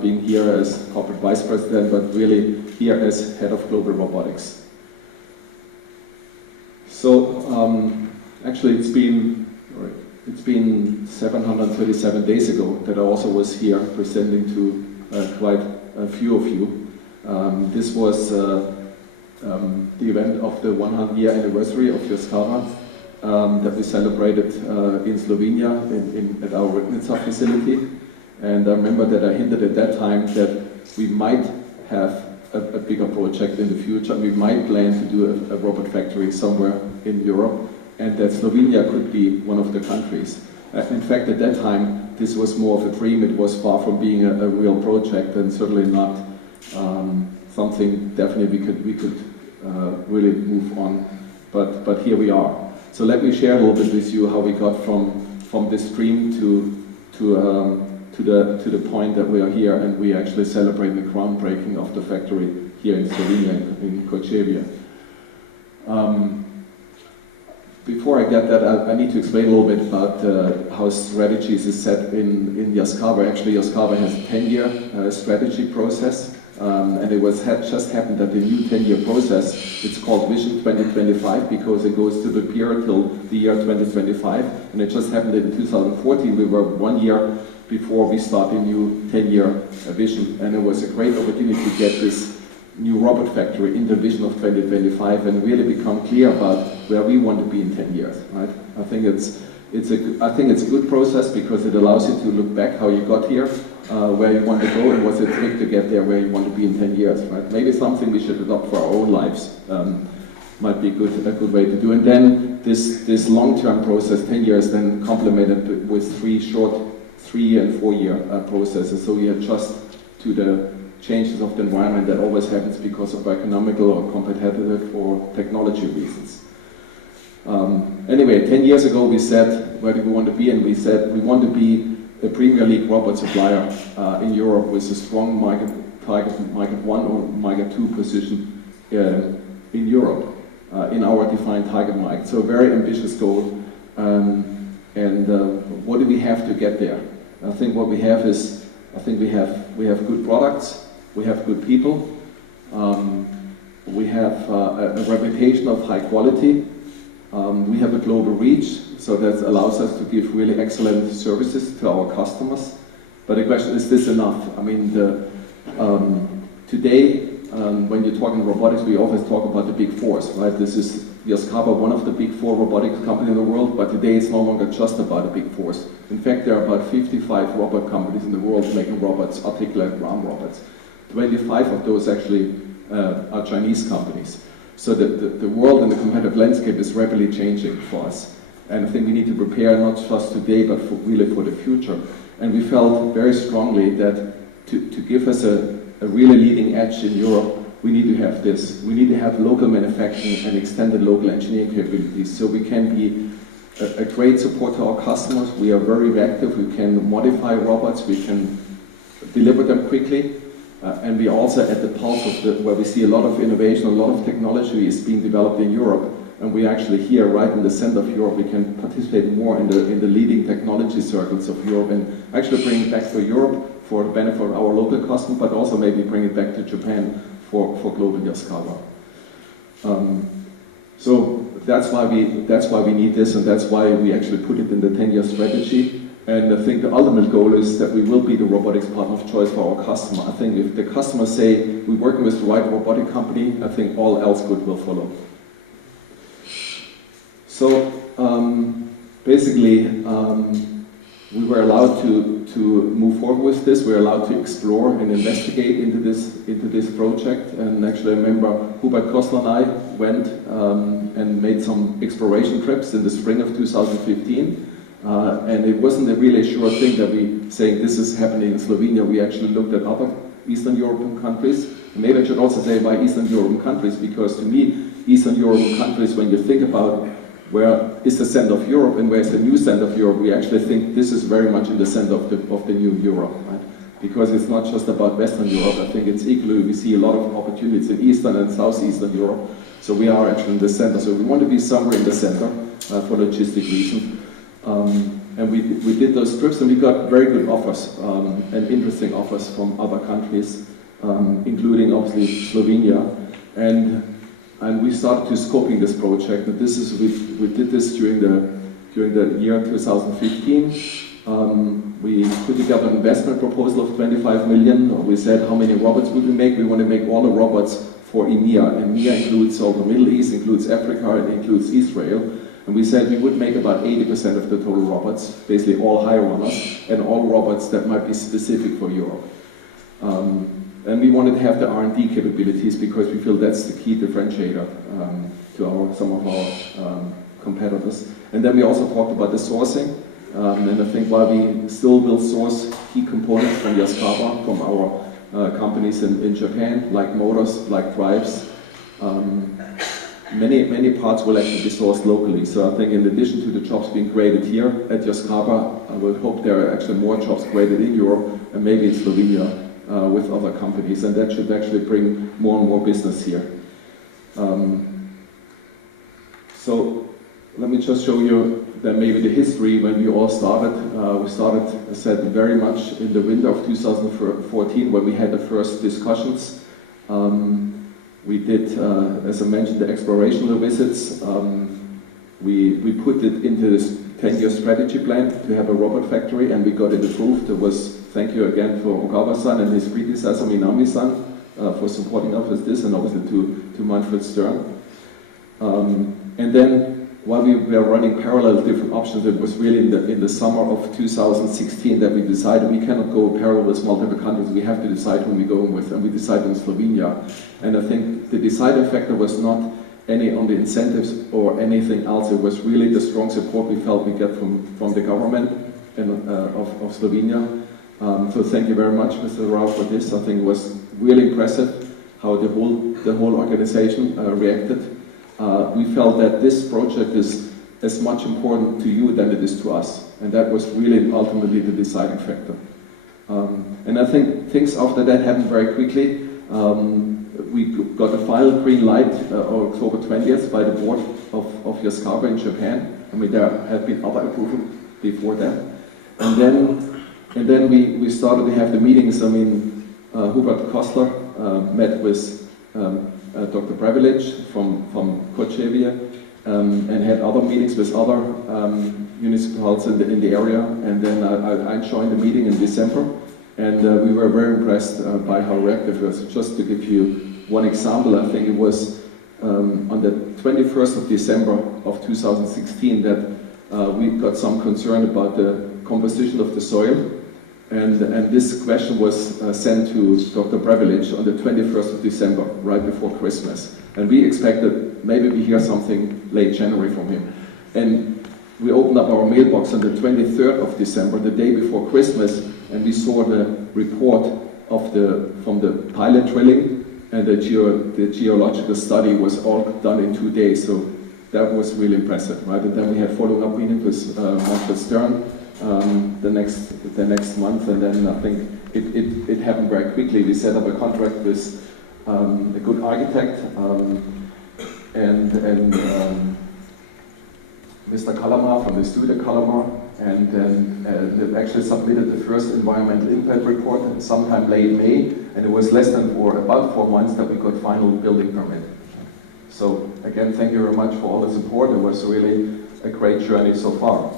being here as corporate vice president, but really here as head of global robotics. So actually it's been 737 days ago that I also was here presenting to quite a few of you. This was the event of the 100-year anniversary of Yaskawino that we celebrated in Slovenia at our Ribnica facility. And I remember that I hinted at that time that we might have a bigger project in the future. We might plan to do a robot factory somewhere in Europe, and that Slovenia could be one of the countries. In fact, at that time, this was more of a dream. It was far from being a real project, and certainly not something definitely we could really move on. But here we are. So let me share a little bit with you how we got from this dream to the point that we are here, and we actually celebrate the groundbreaking of the factory here in Slovenia, in Kočevju. Before I get that, I need to explain a little bit about how strategies is set in Yaskawino. Actually, Yaskawino has a 10-year strategy process, and it just happened that the new 10-year process, it's called Vision 2025 because it goes to the period till the year 2025, and it just happened in 2014. We were 1 year before we start a new 10-year vision, and it was a great opportunity to get this new robot factory in the vision of 2025 and really become clear about where we want to be in 10 years, right? I think it's a good process because it allows you to look back how you got here, where you want to go, and what's it take to get there where you want to be in 10 years, right? Maybe something we should adopt for our own lives. Might be a good way to do. And then this long-term process, 10 years, then complemented with 3 and 4 year processes, so we adjust to the changes of the environment that always happens because of economical or competitive or technology reasons. Anyway, 10 years ago we said, where do we want to be? And we said we want to be a Premier League robot supplier in Europe with a strong market 1 or market 2 position in Europe, in our defined target market. So a very ambitious goal. What do we have to get there? I think what we have is, we have good products, we have good people, we have a reputation of high quality, we have a global reach, so that allows us to give really excellent services to our customers. But the question is this enough? I mean, today, when you're talking robotics, we always talk about the big fours, right? This is Yaskawino, one of the big 4 robotics companies in the world, but today it's no longer just about the big fours. In fact, there are about 55 robot companies in the world making robots, articulate arm robots. 25 of those actually are Chinese companies. So the world and the competitive landscape is rapidly changing for us. And I think we need to prepare not just today, but really for the future. And we felt very strongly that to give us a really leading edge in Europe, we need to have this. We need to have local manufacturing and extended local engineering capabilities so we can be a great support to our customers. We are very reactive. We can modify robots. We can deliver them quickly. And we are also at the pulse of where we see a lot of innovation, a lot of technology is being developed in Europe. And we actually here, right in the center of Europe, we can participate more in the leading technology circles of Europe and actually bring it back for Europe for the benefit of our local customer, but also maybe bring it back to Japan for global Yaskawino. So that's why we need this, and that's why we actually put it in the 10-year strategy. And I think the ultimate goal is that we will be the robotics partner of choice for our customer. I think if the customers say we're working with the right robotic company, I think all else good will follow. So basically, we were allowed to move forward with this. We were allowed to explore and investigate into this project. And actually, I remember Hubert Kostler and I went and made some exploration trips in the spring of 2015. And it wasn't a really sure thing that we saying this is happening in Slovenia. We actually looked at other Eastern European countries. And maybe I should also say why Eastern European countries, because to me, Eastern European countries, when you think about where is the center of Europe and where is the new center of Europe, we actually think this is very much in the center of the new Europe, right? Because it's not just about Western Europe. I think it's equally, we see a lot of opportunities in Eastern and Southeastern Europe. So we are actually in the center. So we want to be somewhere in the center for logistic reasons. and we did those trips, and we got very good offers and interesting offers from other countries, including obviously Slovenia, and we started to scoping this project. And this is we did this during the year 2015. We put together an investment proposal of 25 million. We said how many robots would we make. We want to make all the robots for EMEA, and EMEA includes all the Middle East, includes Africa, it includes Israel. And we said we would make about 80% of the total robots, basically all high runners, and all robots that might be specific for Europe. And we wanted to have the R&D capabilities because we feel that's the key differentiator to some of our competitors. And then we also talked about the sourcing. And I think while we still will source key components from Yaskawa, from our companies in Japan, like motors, like drives, many parts will actually be sourced locally. So I think in addition to the jobs being created here at Yaskawa, I would hope there are actually more jobs created in Europe and maybe in Slovenia with other companies, and that should actually bring more and more business here. So let me just show you then maybe the history when we all started. We started, I said, very much in the winter of 2014 when we had the first discussions. We did, as I mentioned, the explorational visits. We put it into this 10-year strategy plan to have a robot factory, and we got it approved. It was, thank you again for Ogawa-san and his predecessor Minami-san for supporting us with this, and obviously to Manfred Stern. And then while we were running parallel different options, it was really in the summer of 2016 that we decided we cannot go parallel with multiple countries. We have to decide who we're going with, and we decided on Slovenia. And I think the deciding factor was not any on the incentives or anything else. It was really the strong support we felt we get from the government and, of Slovenia. So thank you very much, Mr. Rao, for this. I think it was really impressive how the whole organization reacted. We felt that this project is as much important to you than it is to us, and that was really ultimately the deciding factor. And I think things after that happened very quickly. We got a final green light on October 20th by the board of Yaskawa in Japan. I mean, there had been other approvals before that. And then we started to have the meetings. I mean, Hubert Kostler met with Dr. Prevelich from Kočevju and had other meetings with other municipalities in the area. And then I joined the meeting in December, and we were very impressed by how reactive it was. Just to give you one example, I think it was on the 21st of December of 2016 that we got some concern about the composition of the soil. And this question was sent to Dr. Prevelich on the 21st of December, right before Christmas. And we expected maybe we hear something late January from him. And we opened up our mailbox on the 23rd of December, the day before Christmas, and we saw the report from the pilot drilling, and the geological study was all done in 2 days. So that was really impressive, right? And then we had follow-up meeting with Manfred Stern the next month, and then I think it happened very quickly. We set up a contract with a good architect and Mr. Kallamar from the studio Kallamar, and then actually submitted the first environmental impact report sometime late May, and it was less than about 4 months that we got final building permit. So again, thank you very much for all the support. It was really a great journey so far.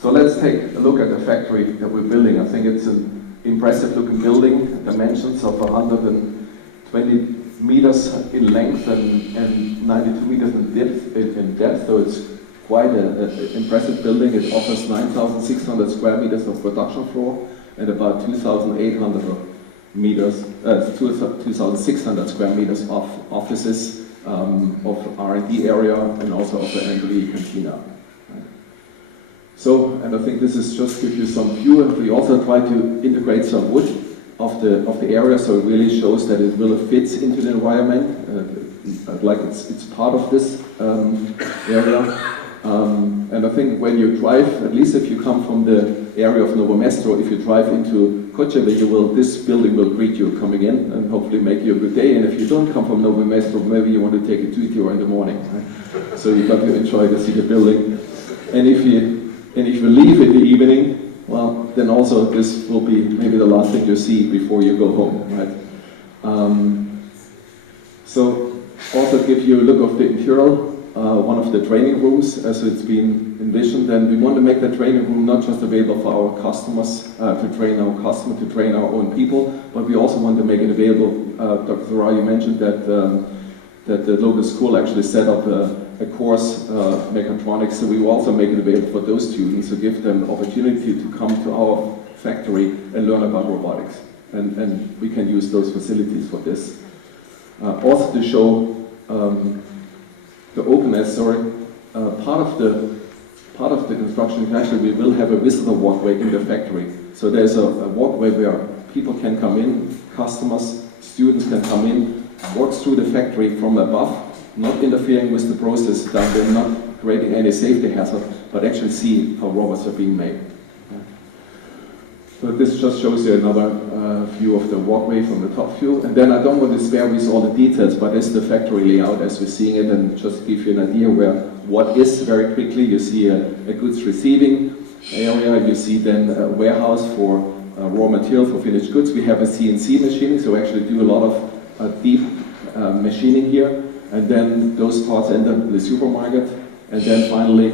So let's take a look at the factory that we're building. I think it's an impressive looking building, dimensions of 120 meters in length and 92 meters in depth. So it's quite an impressive building. It offers 9,600 square meters of production floor and about 2,800 meters, 2,600 square meters of offices, of R&D area, and also of the employee cantina. So, and I think this is just to give you some view. We also try to integrate some wood of the area, so it really shows that it really fits into the environment, like it's part of this area. And I think when you drive, at least if you come from the area of Novo Mesto, if you drive into Kočevju, this building will greet you coming in and hopefully make you a good day. And if you don't come from Novo Mesto, maybe you want to take a 2 tour in the morning. Right? So you got to enjoy to see the building. And if you And if you leave in the evening, well, then also this will be maybe the last thing you see before you go home, right? So also give you a look of the interior, one of the training rooms as it's been envisioned, and we want to make the training room not just available for our customers, to train our customers, to train our own people, but we also want to make it available. Dr. Zara, you mentioned that that the local school actually set up a course, mechatronics, so we will also make it available for those students to give them opportunity to come to our factory and learn about robotics. And we can use those facilities for this. Also to show the openness, part of the construction, actually we will have a visitor walkway in the factory. So there's a walkway where people can come in, customers, students can come in, walk through the factory from above, not interfering with the process down there, not creating any safety hazard, but actually see how robots are being made. So this just shows you another view of the walkway from the top view. And then I don't want to spare with all the details, but it's the factory layout as we're seeing it, and just give you an idea what is very quickly. You see a goods receiving area, you see then a warehouse for raw material for finished goods. We have a CNC machining, so we actually do a lot of deep machining here. And then those parts end up in the supermarket. And then finally,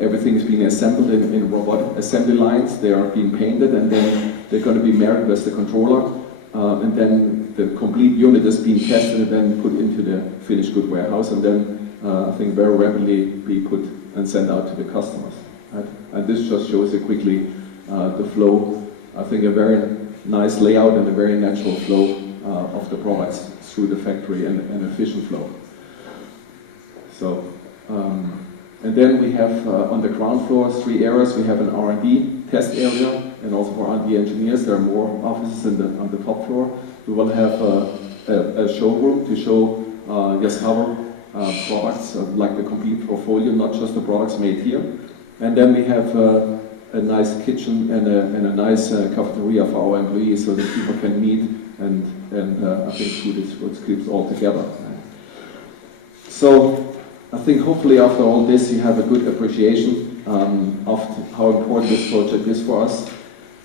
everything is being assembled in robot assembly lines. They are being painted, and then they're going to be married with the controller. And then the complete unit is being tested and then put into the finished good warehouse. And then I think very rapidly be put and sent out to the customers. Right? And this just shows you quickly the flow. I think a very nice layout and a very natural flow of the products through the factory and an efficient flow. So, and then we have on the ground floor 3 areas. We have an R&D test area, and also for R&D engineers there are more offices on the top floor. We will have a showroom to show Yaskawino products, like the complete portfolio, not just the products made here. And then we have a nice kitchen and a nice cafeteria for our employees, so that people can meet and I think food is what keeps all together. So I think hopefully after all this you have a good appreciation of how important this project is for us.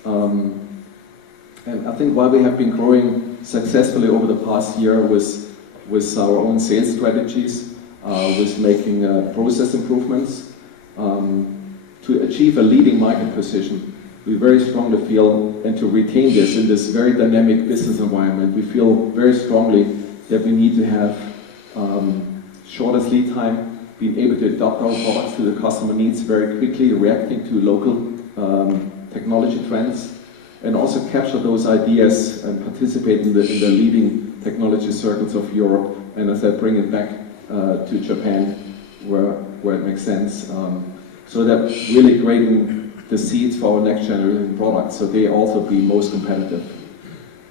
And I think while we have been growing successfully over the past year with our own sales strategies, with making process improvements, to achieve a leading market position, we very strongly feel, and to retain this in this very dynamic business environment, we feel very strongly that we need to have shortest lead time, being able to adapt our products to the customer needs very quickly, reacting to local technology trends, and also capture those ideas and participate in the leading technology circles of Europe, and as I bring it back to Japan, where it makes sense. So that really creating the seeds for our next generation products, so they also be most competitive.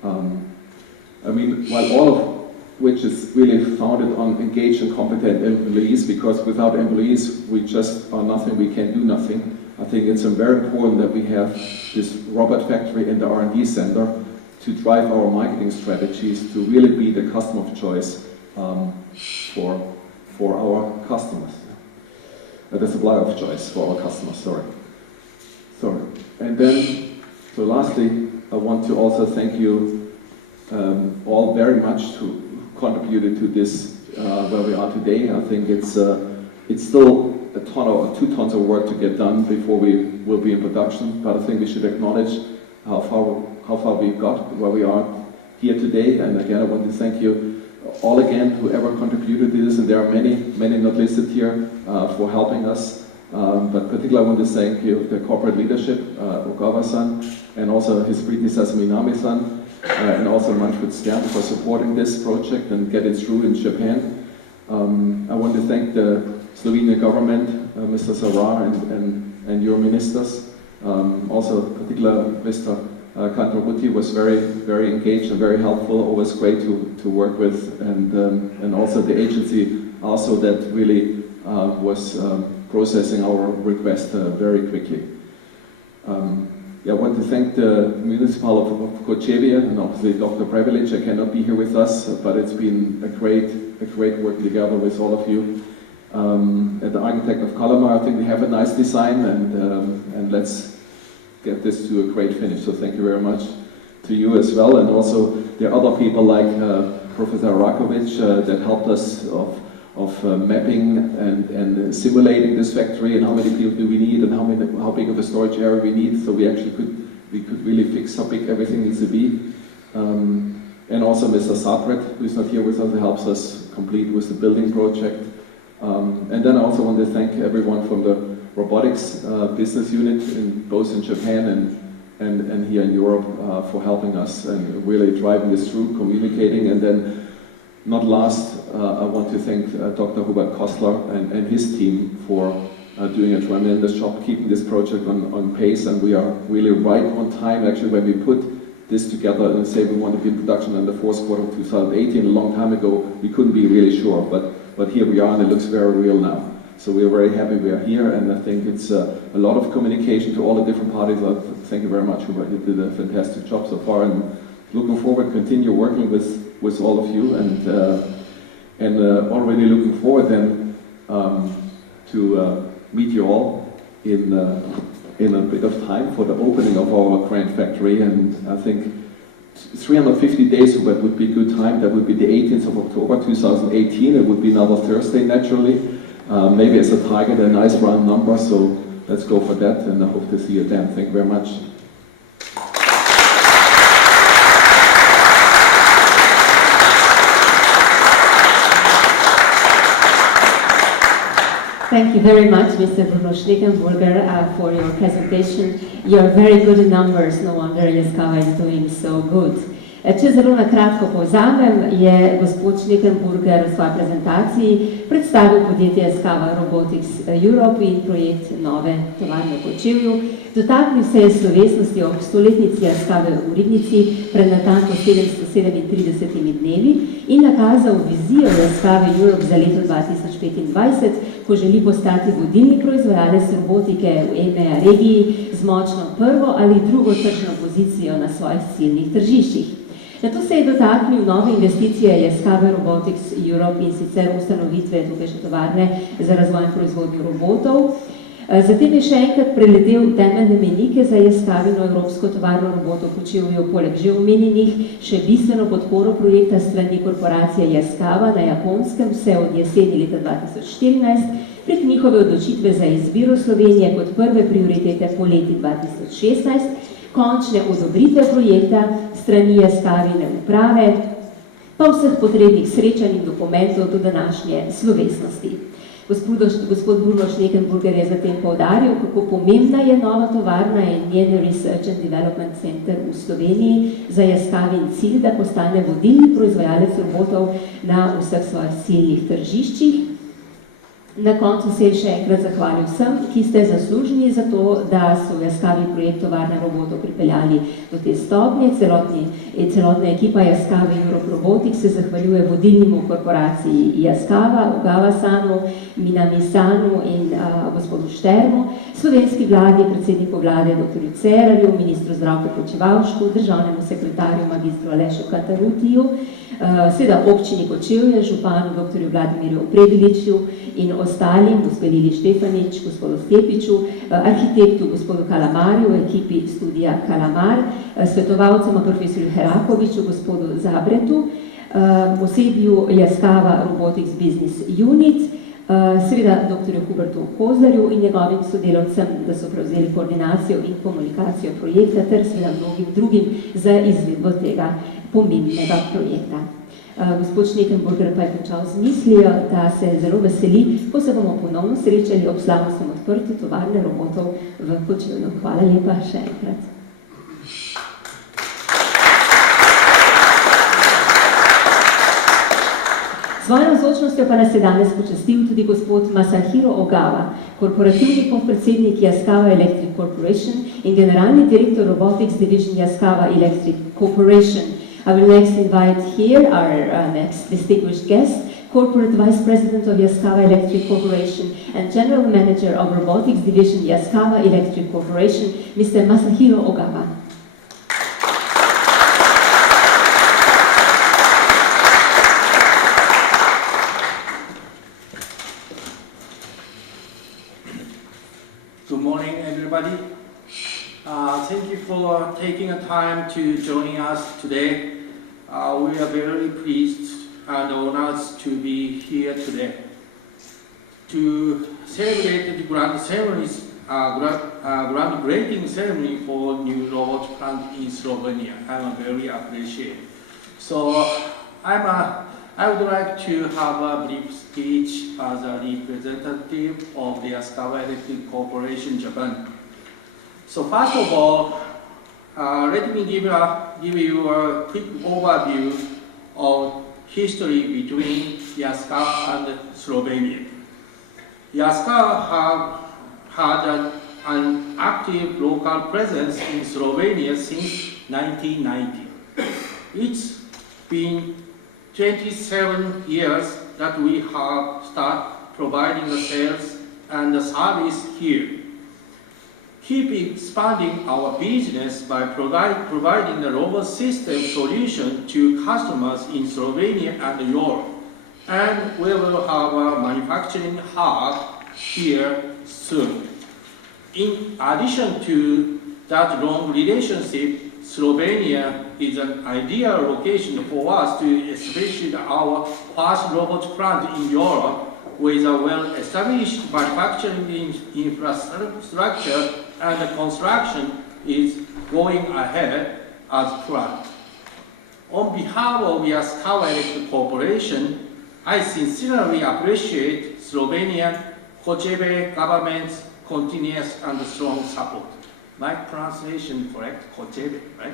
I mean, while all of which is really founded on engaged and competent employees, because without employees we just are nothing, we can do nothing. I think it's very important that we have this robot factory and the R&D center to drive our marketing strategies to really be the customer of choice for our customers. The supplier of choice for our customers, sorry. And then, so lastly, I want to also thank you all very much who contributed to this, where we are today. I think it's still a ton or 2 tons of work to get done before we will be in production, but I think we should acknowledge how far we've got, where we are here today. And again, I want to thank you all again, whoever contributed to this, and there are many not listed here, for helping us. But particularly I want to thank you, the corporate leadership, Ogawa-san, and also his predecessor Minami-san, and also Manfred Stern for supporting this project and get it through in Japan. I want to thank the Slovenian government, Mr. Sarar and your ministers. Also particularly Mr. Kantor-Muti was very engaged and very helpful, always great to work with, and also the agency also that really was processing our request very quickly. I want to thank the municipality of Kočevju and obviously Dr. Prevelic. I cannot be here with us, but it's been a great work together with all of you. and the architect of Kalmar. I think we have a nice design, and let's get this to a great finish. So thank you very much to you as well, and also there are other people like Professor Rakovic that helped us of mapping and simulating this factory and how many people do we need and how big of a storage area we need. So we actually could really fix how big everything needs to be. And also Mr. Sabret, who's not here with us, helps us complete with the building project. And then I also want to thank everyone from the robotics business unit, both in Japan and here in Europe, for helping us and really driving this through, communicating. And then, not last, I want to thank Dr. Hubert Kostler and his team for doing a tremendous job keeping this project on pace. And we are really right on time. Actually, when we put this together and say we want to be in production in the fourth quarter of 2018, a long time ago, we couldn't be really sure. But here we are, and it looks very real now. So we are very happy we are here, and I think it's a lot of communication to all the different parties. Thank you very much, Hubert. You did a fantastic job so far, and looking forward to continue working with all of you, and already looking forward then to meet you all in a bit of time for the opening of our grand factory. And I think 350 days would be a good time. That would be the 18th of October 2018. It would be another Thursday, naturally. Maybe as a target, a nice round number, so let's go for that, and I hope to see you then. Thank you very much. Thank you very much, Mr. Bruno Schnickenburger, for your presentation. You're very good in numbers, no wonder Yaskawa is doing so good. Če zelo na kratko povzamem, je gospod Schnickenburger v svoji prezentaciji predstavil podjetje Yaskawa Robotics Europe in projekt nove tovarne v Kočevju. Dotaknil se je slovesnosti ob stoletnici Yaskawe v Ribnici pred natanko 737 dnevi in nakazal vizijo Yaskawe Europe za leto 2025, ko želi postati vodilni proizvajalec robotike v EMEA regiji z močno prvo ali drugo tržno pozicijo na svojih ciljnih tržiščih. Nato se je dotaknil nove investicije Yaskawa Robotics Europe in sicer ustanovitve tukajšnje tovarne za razvoj in proizvodnjo robotov. Zatem je še enkrat preletel temeljne menike za Yaskawino evropsko tovarno robotov v Kočevju, poleg že omenjenih še bistveno podporo projekta strani korporacije Yaskawa na Japonskem vse od jeseni leta 2014, prek njihove odločitve za izbiro Slovenije kot prve prioritete po leti 2016, končne odobritve projekta strani Yaskawine uprave, pa vseh potrebnih srečanj in dokumentov do današnje slovesnosti. Gospod Bruno Schnickenburger je zatem poudaril, kako pomembna je nova tovarna in njen Research and Development Center v Sloveniji za Yaskawin cilj, da postane vodilni proizvajalec robotov na vseh svojih ciljnih tržiščih. Na koncu se je še enkrat zahvalil vsem, ki ste zaslužni za to, da so Yaskawi projekt tovarne robotov pripeljali do te stopnje. Celotna ekipa Yaskawi Europe Robotics se zahvaljuje vodilnemu korporaciji Yaskawa, Ogawa-sanu, Minami-sanu in gospodu Štermu, slovenski vladi, predsedniku vlade dr. Cerarju, ministru Zdravku Počevalšku, državnemu sekretarju magistru Alešu Katarutiju, seveda občini Kočevje, županu dr. Vladimirju Oprebiliču in ostalim, gospe Lili Štefanič, gospodu Stepiču, arhitektu gospodu Kalamarju, ekipi studija Kalamar, svetovalcema profesorju Herakoviču, gospodu Zabretu, osebju Yaskawa Robotics Business Unit, seveda dr. Hubertu Kozarju in njegovim sodelavcem, da so prevzeli koordinacijo in komunikacijo projekta ter seveda mnogim drugim za izvedbo tega pomembnega projekta. Gospod Schnickenburger pa je končal z mislijo, da se zelo veseli, ko se bomo ponovno srečali ob slavnostnem odprtju tovarne robotov v Kočevju. Hvala lepa še enkrat. Svojo navzočnostjo pa nas je danes počastil tudi gospod Masahiro Ogawa, korporativni podpredsednik Yaskawa Electric Corporation in generalni direktor Robotics Division Yaskawa Electric Corporation. I will next invite here our next distinguished guest, Corporate Vice President of Yaskawa Electric Corporation and General Manager of Robotics Division Yaskawa Electric Corporation, Mr. Masahiro Ogawa. for taking a time to joining us today. We are very pleased and honored to be here today to celebrate the groundbreaking ceremony for new robot plant in Slovenia. I'm very appreciative. So I would like to have a brief speech as a representative of the Yaskawino Corporation Japan. So first of all, let me give you a quick overview of history between Yaskawa and Slovenia. Yaskawa had an active local presence in Slovenia since 1990. It's been 27 years that we have started providing the sales and the service here. Keep expanding our business by providing the robot system solution to customers in Slovenia and Europe. And we will have a manufacturing hub here soon. In addition to that long relationship, Slovenia is an ideal location for us to establish our first robot plant in Europe with a well-established manufacturing infrastructure, and the construction is going ahead as planned. On behalf of Yaskawino Corporation, I sincerely appreciate Slovenian Kočevju government's continuous and strong support. My pronunciation correct? Kočevju, right?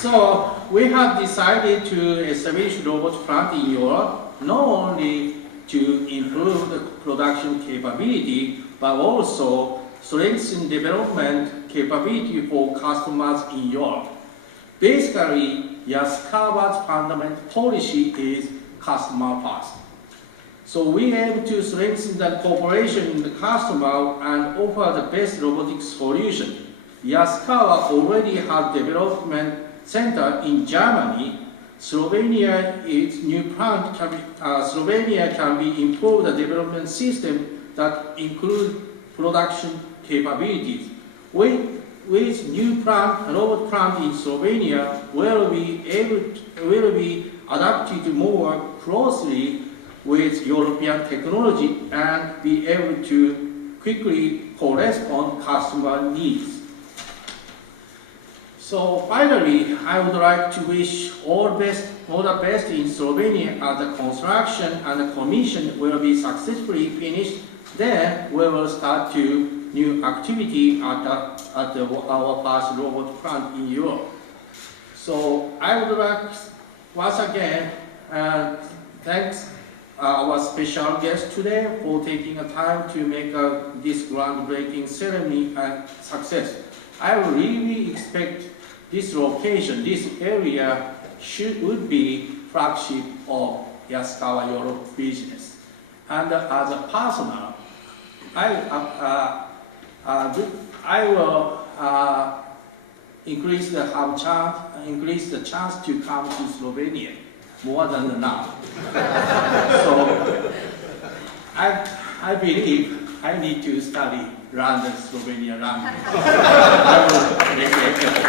So we have decided to establish robot plant in Europe, not only to improve the production capability, but also strengthen development capability for customers in Europe. Basically, Yaskawa's fundamental policy is customer first. So we aim to strengthen the cooperation with the customer and offer the best robotic solution. Yaskawa already has development center in Germany. Slovenia can be improved the development system that include production capabilities. With new robot plant in Slovenia, will be adapted more closely with European technology and be able to quickly correspond customer needs. So finally, I would like to wish all the best in Slovenia as the construction and the commission will be successfully finished. Then we will start to new activity at our first robot plant in Europe. So I would like once again thanks our special guest today for taking a time to make this groundbreaking ceremony a success. I really expect this location, this area would be flagship of Yaskawa Europe business. And as a partner, I will increase the chance to come to Slovenia more than now. So I believe I need to study London, Slovenia, London. I will make an effort.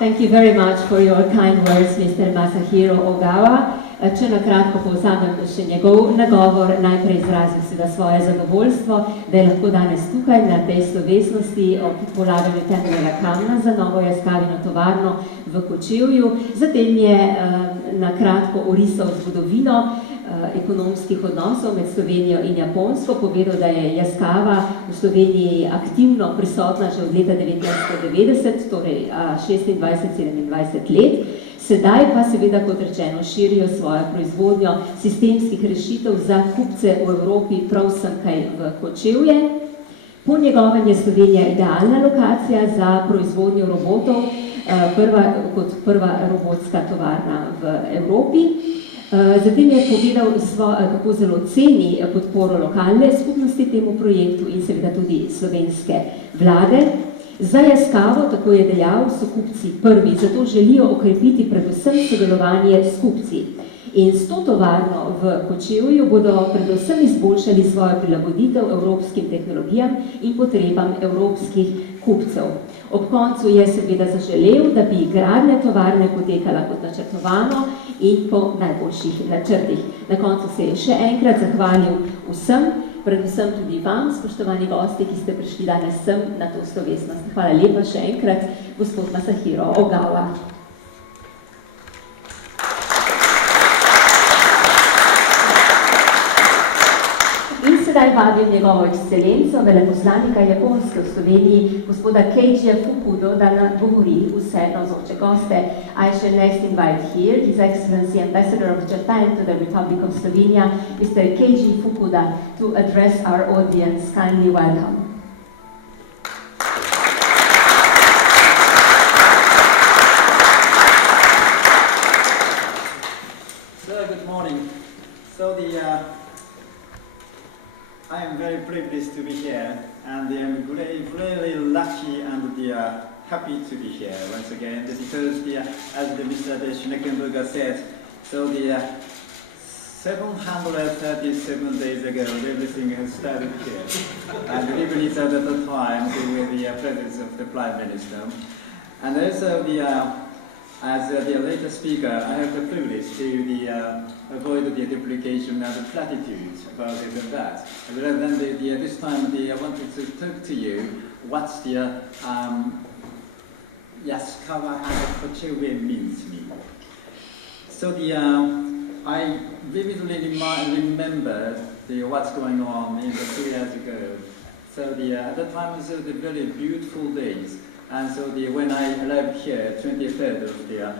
Thank you very much. Thank you very much for your kind words, Mr. Masahiro Ogawa. Če na kratko povzamem še njegov nagovor, najprej izrazil seveda svoje zadovoljstvo, da je lahko danes tukaj na tej slovesnosti ob polaganju temeljnega kamna za novo Yaskawino tovarno v Kočevju. Zatem je na kratko orisal zgodovino ekonomskih odnosov med Slovenijo in Japonsko, povedal, da je Yaskawa v Sloveniji aktivno prisotna že od leta 1990, torej 26-27 let. Sedaj pa seveda, kot rečeno, širijo svojo proizvodnjo sistemskih rešitev za kupce v Evropi, prav semkaj v Kočevje. Po njegovem je Slovenija idealna lokacija za proizvodnjo robotov, kot prva robotska tovarna v Evropi. Zatem je povedal, kako zelo ceni podporo lokalne skupnosti temu projektu in seveda tudi slovenske vlade. Za Yaskawino, tako je dejal, so kupci prvi, zato želijo okrepiti predvsem sodelovanje s kupci. In s to tovarno v Kočevju bodo predvsem izboljšali svojo prilagoditev evropskim tehnologijam in potrebam evropskih kupcev. Ob koncu je seveda zaželel, da bi gradnja tovarne potekala kot načrtovano in po najboljših načrtih. Na koncu se je še enkrat zahvalil vsem, predvsem tudi vam, spoštovani gosti, ki ste prišli danes sem na to slovesnost. Hvala lepa še enkrat, gospod Masahiro Ogawa. Sedaj vabim njegovo ekscelenco, veleposlanika Japonske v Sloveniji, gospoda Keijija Fukudo, da nagovori vse navzoče goste. I shall next invite here His Excellency Ambassador of Japan to the Republic of Slovenia, Mr. Keiji Fukuda, to address our audience. Kindly welcome. So, good morning. I am very privileged to be here, and I'm really lucky and happy to be here once again, because as Mr. Schnekenberger said, so 737 days ago, everything has started here, and even it's at the time with the presence of the Prime Minister. And also as the later speaker, I have the privilege to avoid the duplication and the platitudes about it and that. Rather than this time, I wanted to talk to you what the Yaskawino and Kočevju means to me. So I vividly remember what's going on in the 2 years ago. So at the time, it was the very beautiful days. And so when I arrived here, 23rd of the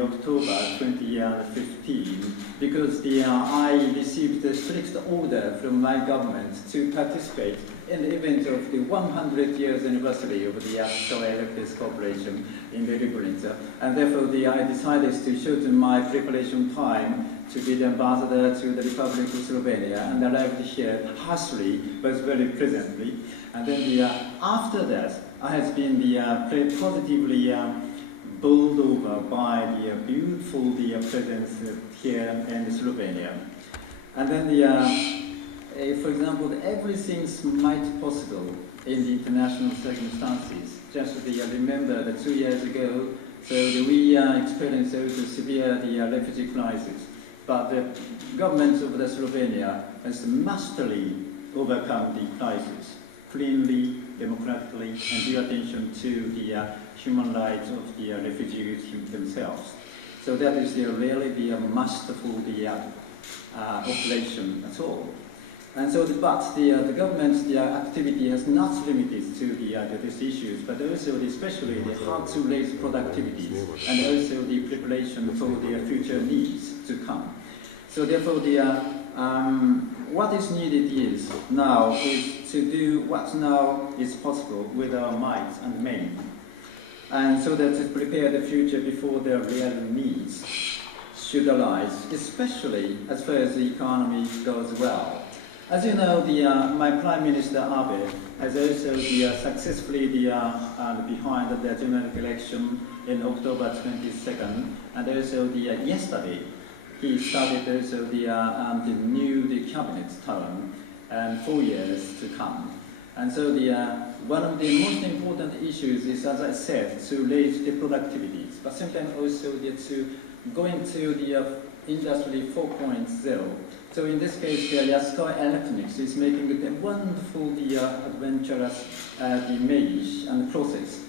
October 2015, because I received a strict order from my government to participate in the event of the 100 years anniversary of the Yaskawino Electric Corporation in the Republic. And therefore I decided to shorten my preparation time to be the ambassador to the Republic of Slovenia, and arrived here harshly, but very pleasantly. And then after that, I have been positively bowled over by the beautiful presence here in Slovenia. And then for example, everything might possible in the international circumstances. Just remember that 2 years ago, so we experienced a severe refugee crisis. But the government of Slovenia has masterly overcome the crisis, cleanly, democratically, and due attention to the human rights of the refugees themselves. So that is really the masterful operation at all. And so, but the government's activity has not limited to these issues, but also especially the hard-to-raise productivities, and also the preparation for the future needs to come. So therefore, what is needed now is to do what now is possible with our might and main, and so that to prepare the future before their real needs should arise, especially as far as the economy goes well. As you know, my Prime Minister Abe has also successfully behind the general election in October 22nd, and also yesterday he started also the new cabinet term and 4 years to come. And so one of the most important issues is, as I said, to raise the productivities, but sometimes also to go into the Industry 4.0. So in this case, Yaskawino Electronics is making a wonderful adventurous image and process.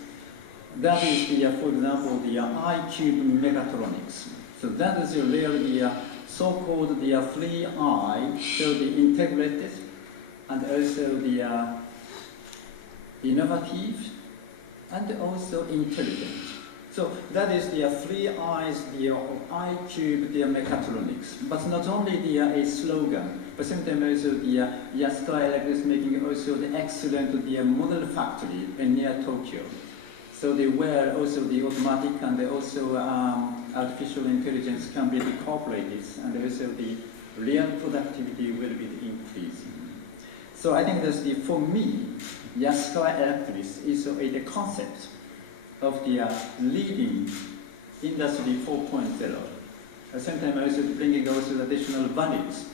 That is for example, the I-cube mechatronics. So that is really the so-called 3I, so the integrated and also the innovative and also intelligent. So that is the 3 I's, the I-cube, the mechatronics. But not only a slogan, but sometimes also the Yaskawino Electric is making also the excellent model factory near Tokyo. So they were also the automatic and also artificial intelligence can be incorporated, and also the real productivity will be increasing. So I think that for me, Yaskawa Electrics is a concept of the leading Industry 4.0. Sometimes also bringing also additional values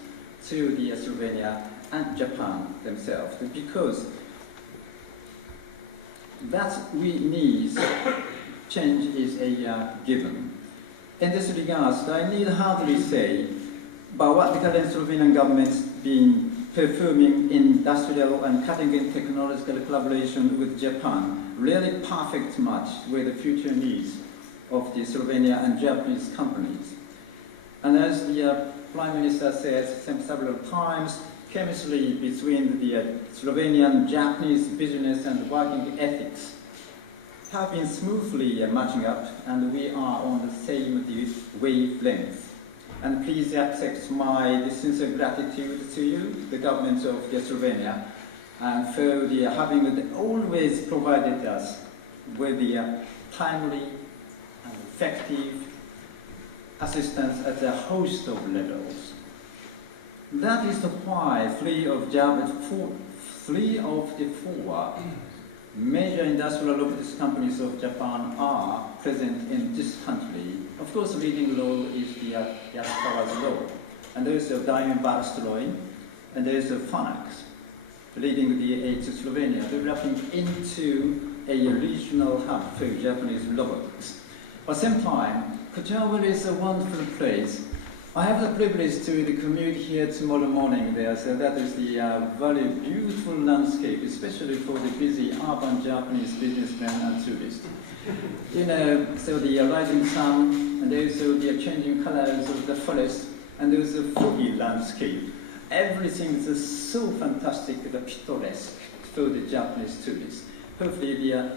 to the Slovenia and Japan themselves, because that we need change is a given. In this regard, I need hardly say about what the current Slovenian government's been performing industrial and cutting-edge technological collaboration with Japan, really perfect match with the future needs of the Slovenia and Japanese companies. And as the Prime Minister says several times, chemistry between the Slovenian Japanese business and working ethics have been smoothly matching up, and we are on the same wavelength. And please accept my sincere gratitude to you, the government of Slovenia, and for the having always provided us with the timely and effective assistance at a host of levels. That is why three of the four major industrial robotics companies of Japan are present in this country. Of course, the leading role is the Yaskawa's role, and there is a Diamond Barstroy, and there is a Phonax, leading the to Slovenia, developing into a regional hub for Japanese robotics. At the same time, Kočevju is a wonderful place. I have the privilege to commute here tomorrow morning there, so that is the very beautiful landscape, especially for the busy urban Japanese businessmen and tourists. You know, so the rising sun, and also the changing colors of the forest, and there's a foggy landscape. Everything is so fantastic, the picturesque for the Japanese tourists. Hopefully, the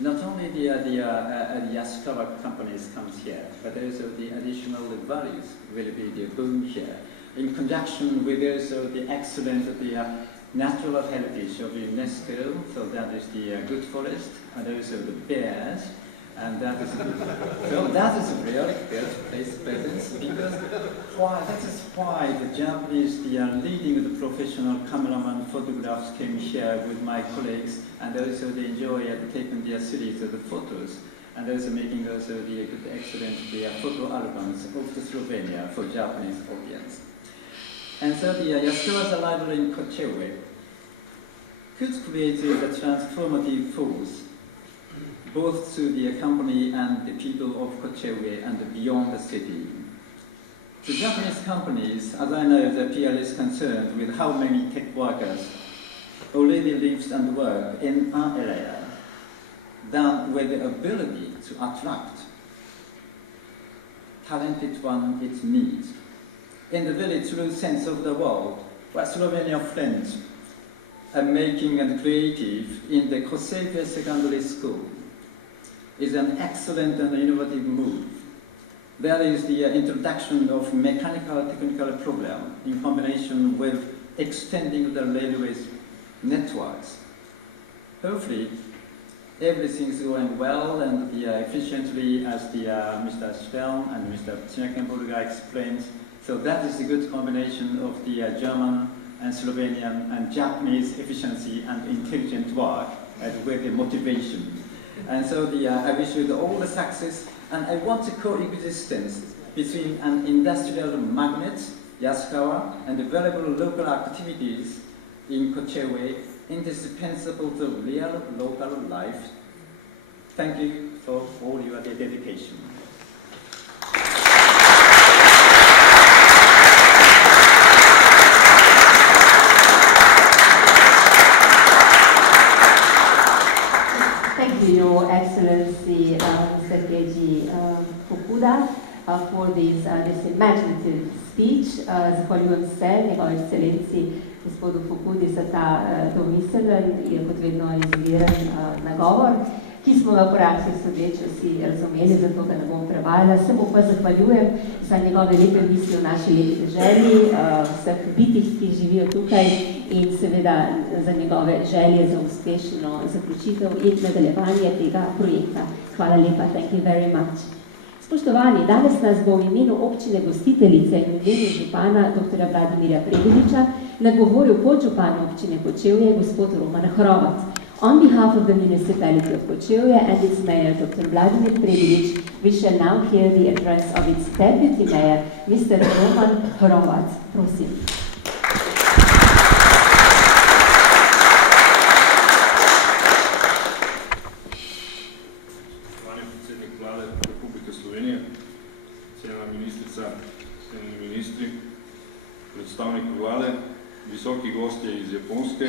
not only the Yaskawa companies comes here, but also the additional values will be the boom here. In conjunction with also the excellent natural heritage of UNESCO, so that is the good forest, and also the bears, and that is so that is a really good place presence, because that is why the Japanese leading the professional cameraman photographs came here with my colleagues, and also they enjoy taking their series of the photos, and also making also the excellent photo albums of the Slovenia for Japanese audience. And so the Yaskawa's arrival in Kočevju could create a transformative force, both to the company and the people of Kočevju and beyond the city. The Japanese companies, as I know, the PR is concerned with how many tech workers already live and work in our area, than with the ability to attract talented one it needs. In the very true sense of the word, what Slovenia friends are making and creative in the Kočevju Secondary School is an excellent and innovative move. There is the introduction of mechanical technical problem in combination with extending the railways networks. Hopefully, everything is going well and efficiently, as Mr. Stern and Mr. Tjekenburger explained. So that is a good combination of the German and Slovenian and Japanese efficiency and intelligent work with the motivation. And so I wish you all the success, and I want a coexistence between an industrial magnet, Yaskawa, and the valuable local activities in Kočevju, indispensable to real local life. Thank you for all your dedication. Your Excellency, Mr. Keiji Fukuda, for this imaginative speech. Zahvaljujem se njegovi ekscelenci gospodu Fukudi za ta domiseln in kot vedno izviren nagovor. ki smo ga v praksi sodeče vsi razumeli, zato ga ne bom prevajala. Se mu pa zahvaljujem za njegove lepe misli v naši lepi deželi, vseh bitih, ki živijo tukaj in seveda za njegove želje za uspešno zaključitev in nadaljevanje tega projekta. Hvala lepa, thank you very much. Spoštovani, danes nas bo v imenu občine gostiteljice in v imenu župana dr. Vladimirja Prebiliča nagovoril podžupan občine Kočevje, gospod Roman Hrovat. On behalf of the municipality of Kočevje and its mayor, Dr. Vladimir Prebilič, we shall now hear the address of its deputy mayor, Mr. Roman Hrovat. Prosim. Spoštovani predsednik vlade Republike Slovenije, cenjena ministrica, cenjeni ministri, predstavniki vlade, visoki gostje iz Japonske,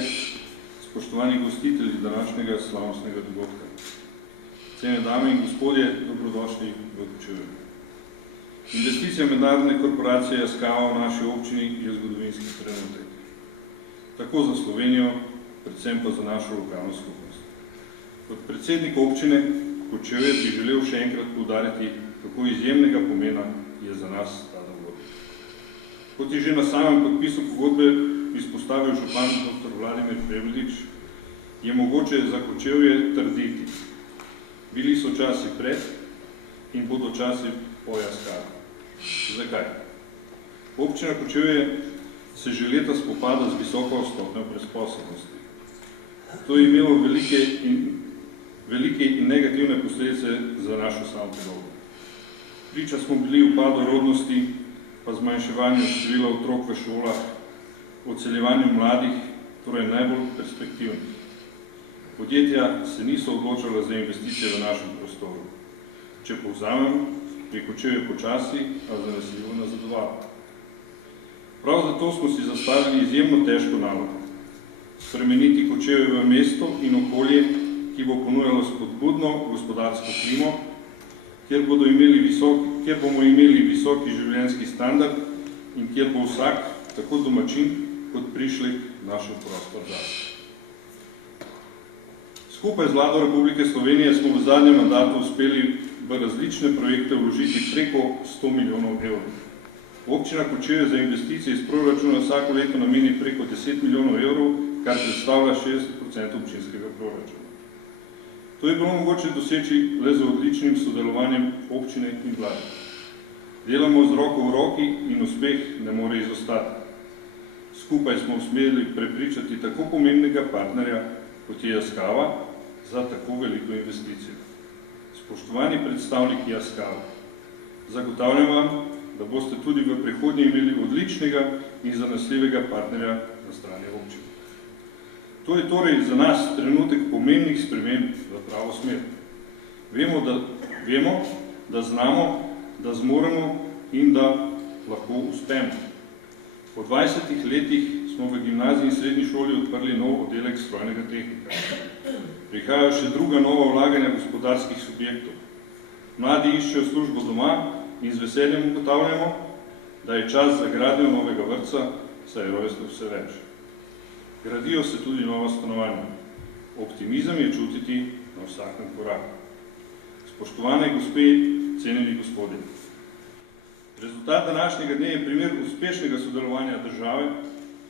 spoštovani gostitelji današnjega slavnostnega dogodka. Cenjene dame in gospodje, dobrodošli v Kočevju. Investicija mednarodne korporacije Yaskawa v naši občini je zgodovinski trenutek. Tako za Slovenijo, predvsem pa za našo lokalno skupnost. Kot predsednik občine Kočevje bi želel še enkrat poudariti, kako izjemnega pomena je za nas ta dogodek. Kot je že na samem podpisu pogodbe izpostavil župan dr. Vladimir Prebilič, je mogoče za Kočevje trditi. Bili so časi pred in bodo časi po Yaskawi. Zakaj? Občina Kočevje se že leta spopada z visoko stopnjo brezposelnosti. To je imelo velike in negativne posledice za našo samopodobo. Priča smo bili upadu rodnosti, pa zmanjševanju števila otrok v šolah, odseljevanju mladih, torej najbolj perspektivnih. Podjetja se niso odločala za investicije v našem prostoru. Če povzamem, je Kočevje počasi, a zanesljivo nazadovalo. Prav zato smo si zastavili izjemno težko nalogo. Spremeniti Kočevje v mesto in okolje, ki bo ponujalo spodbudno gospodarsko klimo, kjer bomo imeli visoki življenjski standard in kjer bo vsak, tako domačin kot prišlek, našel prostor zase. Skupaj z Vlado Republike Slovenije smo v zadnjem mandatu uspeli v različne projekte vložiti preko 100 milijonov evrov. Občina Kočevje za investicije iz proračuna vsako leto nameni preko 10 milijonov evrov, kar predstavlja 60% občinskega proračuna. To je bilo mogoče doseči le z odličnim sodelovanjem občine in vlade. Delamo z roko v roki in uspeh ne more izostati. Skupaj smo uspeli prepričati tako pomembnega partnerja, kot je Yaskawa, za tako veliko investicijo. Spoštovani predstavniki Yaskawa, zagotavljam vam, da boste tudi v prihodnje imeli odličnega in zanesljivega partnerja na strani občine. To je torej za nas trenutek pomembnih sprememb v pravo smer. Vemo, da znamo, da zmoremo in da lahko uspemo. Po 20 letih smo v gimnaziji in srednji šoli odprli nov oddelek strojnega tehnika. Prihajajo še druga nova vlaganja gospodarskih subjektov. Mladi iščejo službo doma in z veseljem ugotavljamo, da je čas za gradnjo novega vrtca, saj je rojstev vse več. Gradijo se tudi nova stanovanja. Optimizem je čutiti na vsakem koraku. Spoštovane gospe, cenjeni gospodje, rezultat današnjega dne je primer uspešnega sodelovanja države,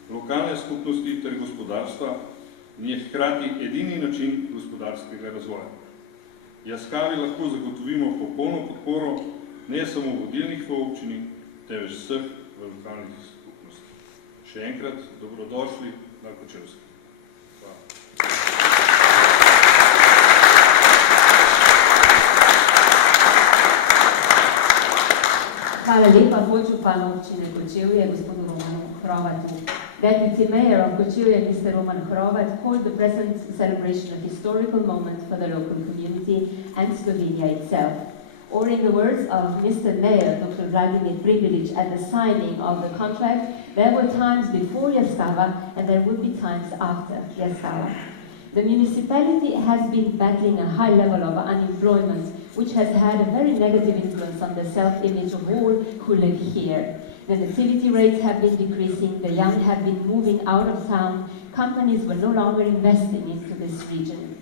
lokalne skupnosti ter gospodarstva in je hkrati edini način gospodarskega razvoja. Yaskawi lahko zagotovimo popolno podporo ne samo vodilnih v občini, temveč vseh v lokalnih skupnosti. Še enkrat dobrodošli na Kočevski. Hvala. Hvala lepa podžupanu občine Kočevje, gospodu Romanu Hrovatu. Deputy Mayor of Kočevje, Mr. Roman Hrovat, called the present celebration a historical moment for the local community and Slovenia itself. Or in the words of Mr. Mayor, Dr. Vladimir Prebilič, at the signing of the contract, there were times before Yaskawa and there would be times after Yaskawa. The municipality has been battling a high level of unemployment, which has had a very negative influence on the self-image of all who live here. The nativity rates have been decreasing, the young have been moving out of town, companies were no longer investing into this region.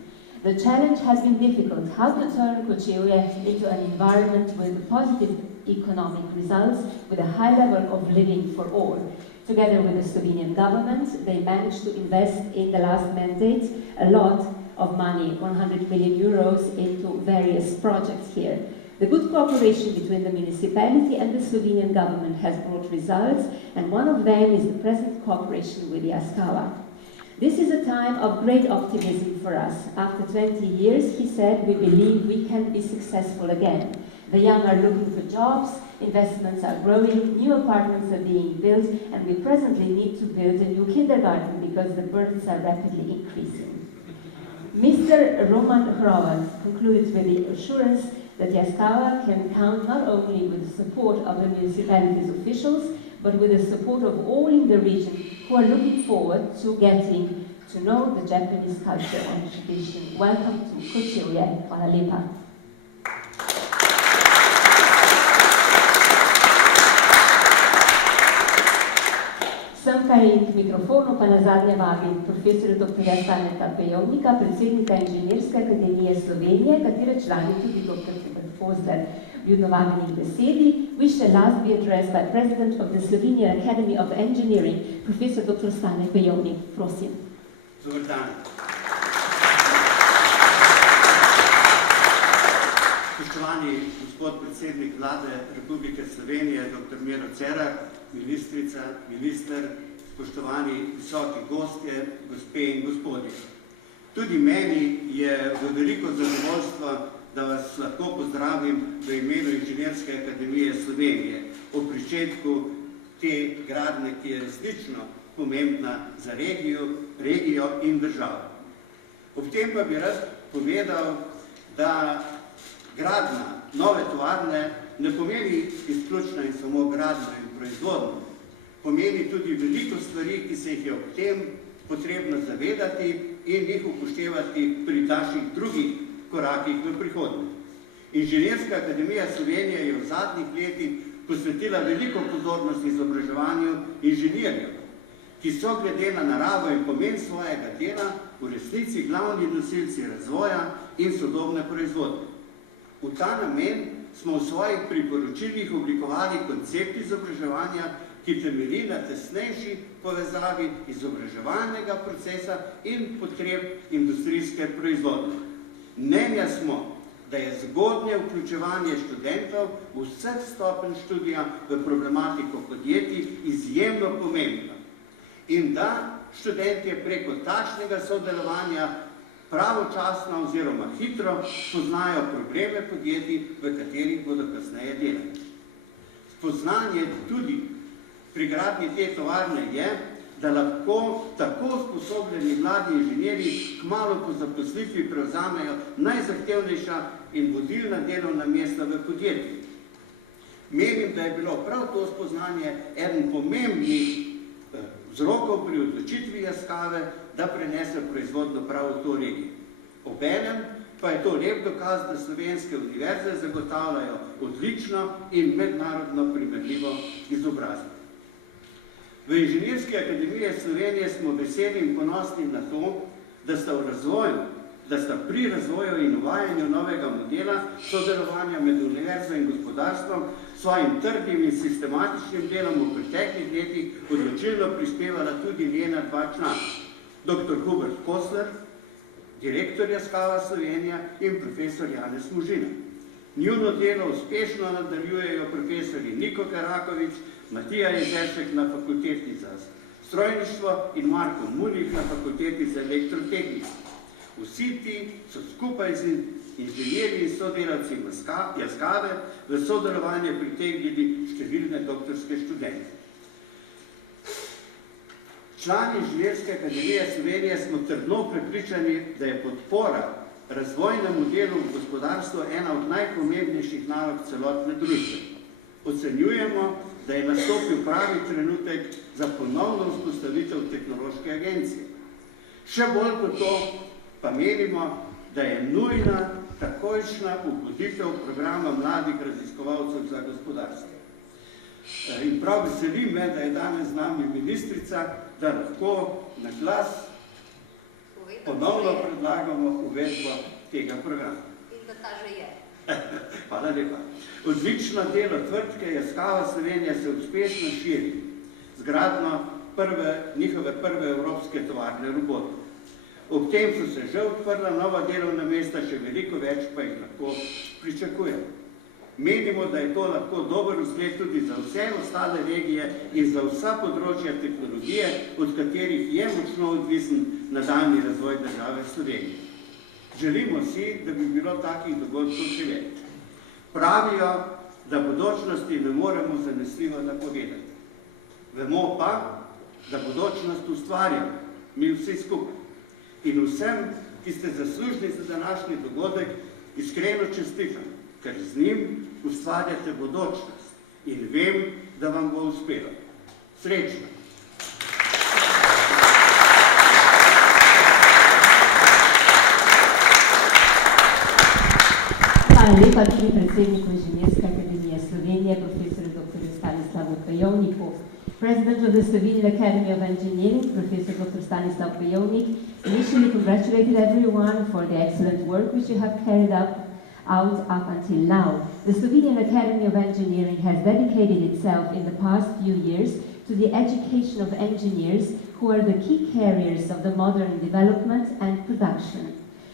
The challenge has been difficult, how to turn Kočevje into an environment with positive economic results, with a high level of living for all. Together with the Slovenian government, they managed to invest in the last mandate a lot of money, 100 million euros, into various projects here. The good cooperation between the municipality and the Slovenian government has brought results, and one of them is the present cooperation with Yaskawino. This is a time of great optimism for us. After 20 years, he said, we believe we can be successful again. The young are looking for jobs, investments are growing, new apartments are being built, and we presently need to build a new kindergarten because the burdens are rapidly increasing. Mr. Roman Hrovat concluded with the assurance that Yaskawino can count not only with the support of the municipality's officials, but with the support of all in the region who are looking forward to getting to know the Japanese culture and tradition. Welcome to Kočevje. Hvala lepa. Semkaj in k mikrofonu pa nazadnje vabim profesorja dr. Staneta Pejovnika, predsednika Inženirske akademije Slovenije, katere člani tudi dr. Pozler. Ljudno vabljeni besedi, which shall last be addressed by President of the Slovenian Academy of Engineering, Professor Dr. Stane Pejovnik. Prosim. Dobar dan. Spoštovani gospod predsednik Vlade Republike Slovenije, dr. Miro Cerar, ministrica, minister, spoštovani visoki gostje, gospe in gospodje. Tudi meni je v veliko zadovoljstvo, da vas lahko pozdravim v imenu Inženirske akademije Slovenije o pričetku te gradnje, ki je resnično pomembna za regijo in državo. Ob tem pa bi rad povedal, da gradnja nove tovarne ne pomeni izključno in samo gradnjo in proizvodnjo. Pomeni tudi veliko stvari, ki se jih je ob tem potrebno zavedati in jih upoštevati pri naših drugih korakih v prihodnje. Inženirska akademija Slovenije je v zadnjih letih posvetila veliko pozornosti izobraževanju inženirjev, ki so glede na naravo in pomen svojega dela v resnici glavni nosilci razvoja in sodobne proizvodnje. V ta namen smo v svojih priporočilih oblikovali koncept izobraževanja, ki temelji na tesnejši povezavi izobraževalnega procesa in potreb industrijske proizvodnje. Mnenja smo, da je zgodnje vključevanje študentov v vseh stopenj študija v problematiko podjetij izjemno pomembno in da študentje preko takšnega sodelovanja pravočasno oziroma hitro spoznajo probleme podjetij, v katerih bodo kasneje delali. Spoznanje tudi pri gradnji te tovarne je, da lahko tako usposobljeni mladi inženirji kmalu po zaposlitvi prevzamejo najzahtevnejša in vodilna delovna mesta v podjetju. Menim, da je bilo prav to spoznanje eden pomembnih vzrokov pri odločitvi Yaskawine, da prenese proizvodnjo prav v to regijo. Obenem pa je to lep dokaz, da slovenske univerze zagotavljajo odlično in mednarodno primerljivo izobrazbo. V Inženirski akademiji Slovenije smo veseli in ponosni na to, da sta pri razvoju in uvajanju novega modela sodelovanja med univerzo in gospodarstvom svojim trdnim in sistematičnim delom v preteklih letih odločilno prispevala tudi njena dva člana, dr. Hubert Kosler, direktor Yaskawine Slovenija in profesor Janez Možina. Njuno delo uspešno nadaljujejo profesori Niko Karakovič, Matija Jezeršek na fakulteti za strojništvo in Marko Munih na fakulteti za elektrotehniko. Vsi ti so skupaj z inženirji in sodelavci Yaskawine v sodelovanje pritegnili številne doktorske študente. Člani Inženirske akademije Slovenije smo trdno prepričani, da je podpora razvojnemu delu v gospodarstvu ena od najpomembnejših nalog celotne družbe. Ocenjujemo, da je nastopil pravi trenutek za ponovno vzpostavitev tehnološke agencije. Še bolj kot to pa menimo, da je nujna takojšnja obuditev programa mladih raziskovalcev za gospodarstvo. In prav veseli me, da je danes z nami ministrica, da lahko na glas ponovno predlagamo uvedbo tega programa. In da ta že je. Hvala lepa. Odlično delo tvrtke Yaskawino Slovenija se uspešno širi z gradnjo njihove prve evropske tovarne robotov. Ob tem so se že odprla nova delovna mesta, še veliko več pa jih lahko pričakujemo. Menimo, da je to lahko dober vzgled tudi za vse ostale regije in za vsa področja tehnologije, od katerih je močno odvisen nadaljnji razvoj države Slovenije. Želimo si, da bi bilo takih dogodkov še več. Pravijo, da bodočnosti ne moremo zanesljivo napovedati. Vemo pa, da bodočnost ustvarjamo, mi vsi skupaj. In vsem, ki ste zaslužni za današnji dogodek, iskreno čestitam, ker z njim ustvarjate bodočnost in vem, da vam bo uspelo. Srečno! Hvala lepa tudi predsedniku Inženirske akademije Slovenije, profesorju dr. Stanislavu Pejovniku. President of the Slovenian Academy of Engineering, Professor Dr. Stanislav Pejovnik, initially congratulated everyone for the excellent work which you have carried out up until now. The Slovenian Academy of Engineering has dedicated itself in the past few years to the education of engineers who are the key carriers of the modern development and production.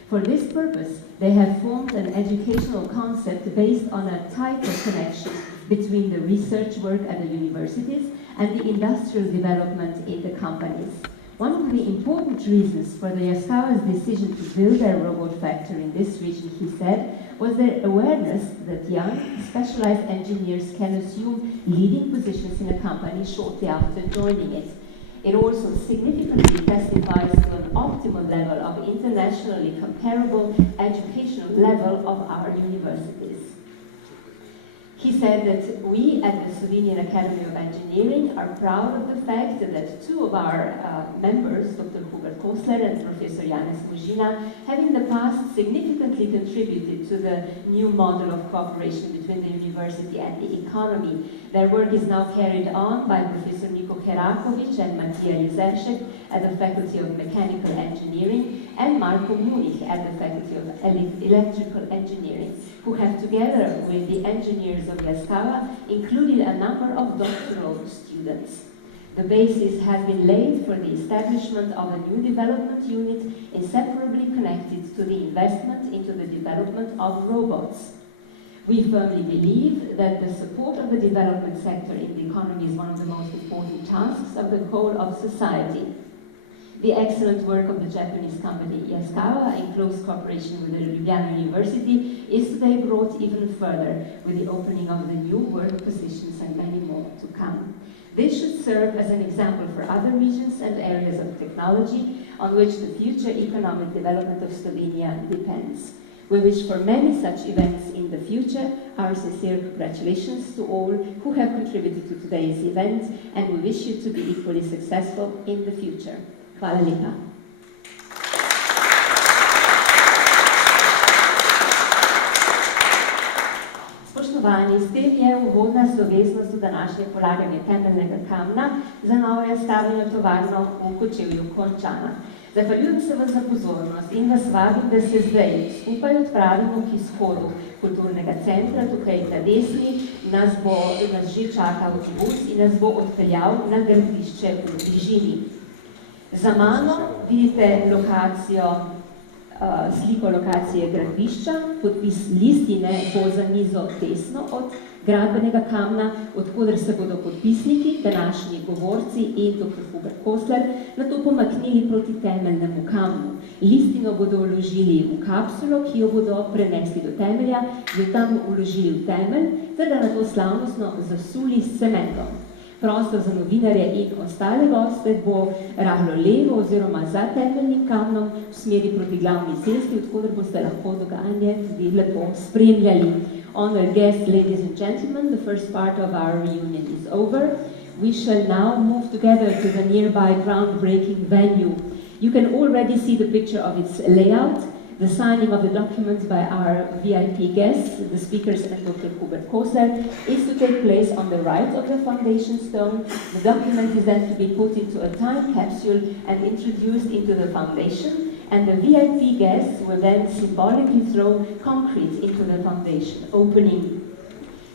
For this purpose, they have formed an educational concept based on a tighter connection between the research work at the universities and the industrial development in the companies. One of the important reasons for the Yaskawino's decision to build their robot factory in this region, he said, was their awareness that young, specialized engineers can assume leading positions in a company shortly after joining it. It also significantly testifies to an optimal level of internationally comparable educational level of our universities. He said that we at the Slovenian Academy of Engineering are proud of the fact that two of our members, Dr. Hubert Kosler and Professor Janez Možina, have in the past significantly contributed to the new model of cooperation between the university and the economy. Their work is now carried on by Professor Niko Herakovic and Matija Jezeršek at the Faculty of Mechanical Engineering and Marko Munich at the Faculty of Electrical Engineering, who have together with the engineers of Yaskawino included a number of doctoral students. The basis has been laid for the establishment of a new development unit inseparably connected to the investment into the development of robots. We firmly believe that the support of the development sector in the economy is one of the most important tasks of the whole of society. The excellent work of the Japanese company Yaskawino, in close cooperation with the Ljubljana University, is today brought even further with the opening of the new work positions and many more to come. This should serve as an example for other regions and areas of technology on which the future economic development of Slovenia depends. We wish for many such events in the future. Our sincere congratulations to all who have contributed to today's event, and we wish you to be equally successful in the future. Hvala lepa. Spoštovani, s tem je uvodna slovesnost v današnje polaganje temeljnega kamna za novo Yaskawino tovarno v Kočevju končana. Zahvaljujem se vam za pozornost in vas vabim, da se zdaj skupaj odpravimo k izhodu kulturnega centra, tukaj na desni, nas že čaka avtobus in nas bo odpeljal na gradbišče v bližini. Za mano vidite sliko lokacije gradbišča, podpis listine bo za mizo desno od gradbenega kamna, odkoder se bodo podpisniki, današnji govorci in dr. Hubert Kosler, nato pomaknili proti temeljnemu kamnu. Listino bodo vložili v kapsulo, ki jo bodo prenesli do temelja, jo tam vložili v temelj, ter da nato slavnostno zasuli s cementom. Prostor za novinarje in ostale goste bo rahlo levo oziroma za temeljnim kamnom v smeri proti glavni cesti, odkoder boste lahko dogajanje tudi lepo spremljali. Honored guests, ladies and gentlemen, the first part of our reunion is over. We shall now move together to the nearby groundbreaking venue. You can already see the picture of its layout. the signing of the documents by our VIP guests, the speakers and Dr. Hubert Kosler, is to take place on the right of the foundation stone. The document is then to be put into a time capsule and introduced into the foundation, and the VIP guests will then symbolically throw concrete into the foundation, opening.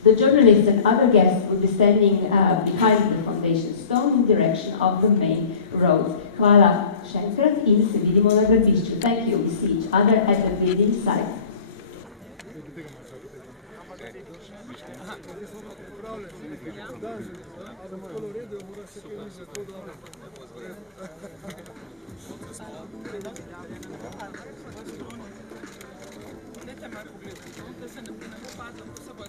The journalists and other guests will be standing behind the foundation stone in direction of the main road. Hvala še enkrat in se vidimo na gradbišču. Thank you. We see each other at the building site. Dajte malo pogledati, da se ne bo padlo, ko se bo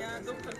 Ja, doktor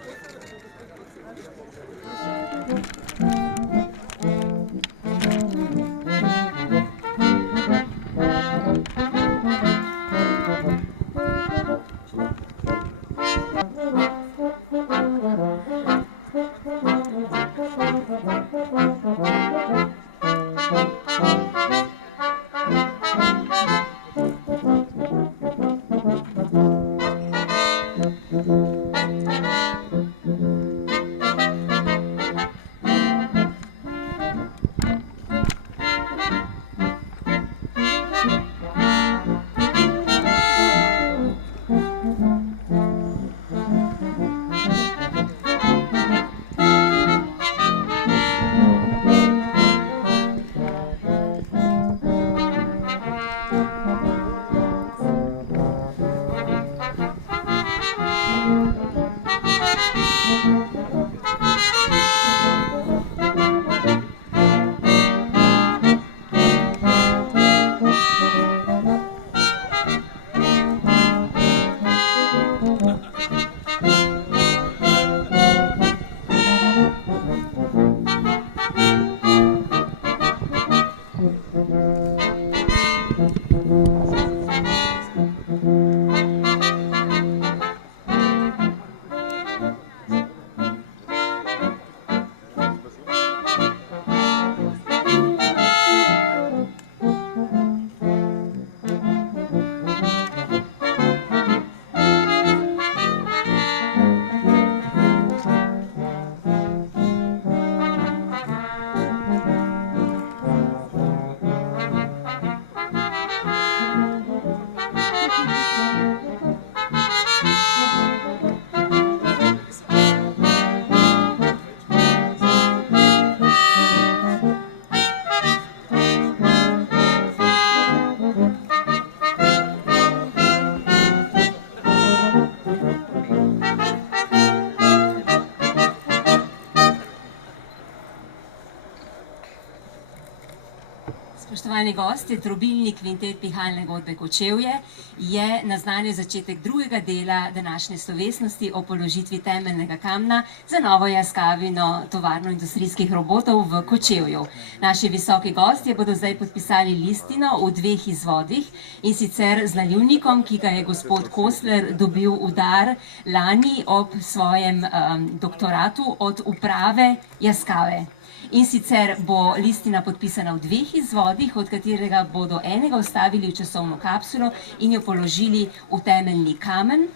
Spoštovani gosti, trobilni kvintet Pihalne godbe Kočevje je naznanil začetek drugega dela današnje slovesnosti o položitvi temeljnega kamna za novo Yaskawino tovarno industrijskih robotov v Kočevju. Naši visoki gostje bodo zdaj podpisali listino v dveh izvodih, in sicer z nalivnikom, ki ga je gospod Kosler dobil v dar lani ob svojem doktoratu od uprave Yaskawe. In sicer bo listina podpisana v dveh izvodih, od katerega bodo enega vstavili v časovno kapsulo in jo položili v temeljni kamen.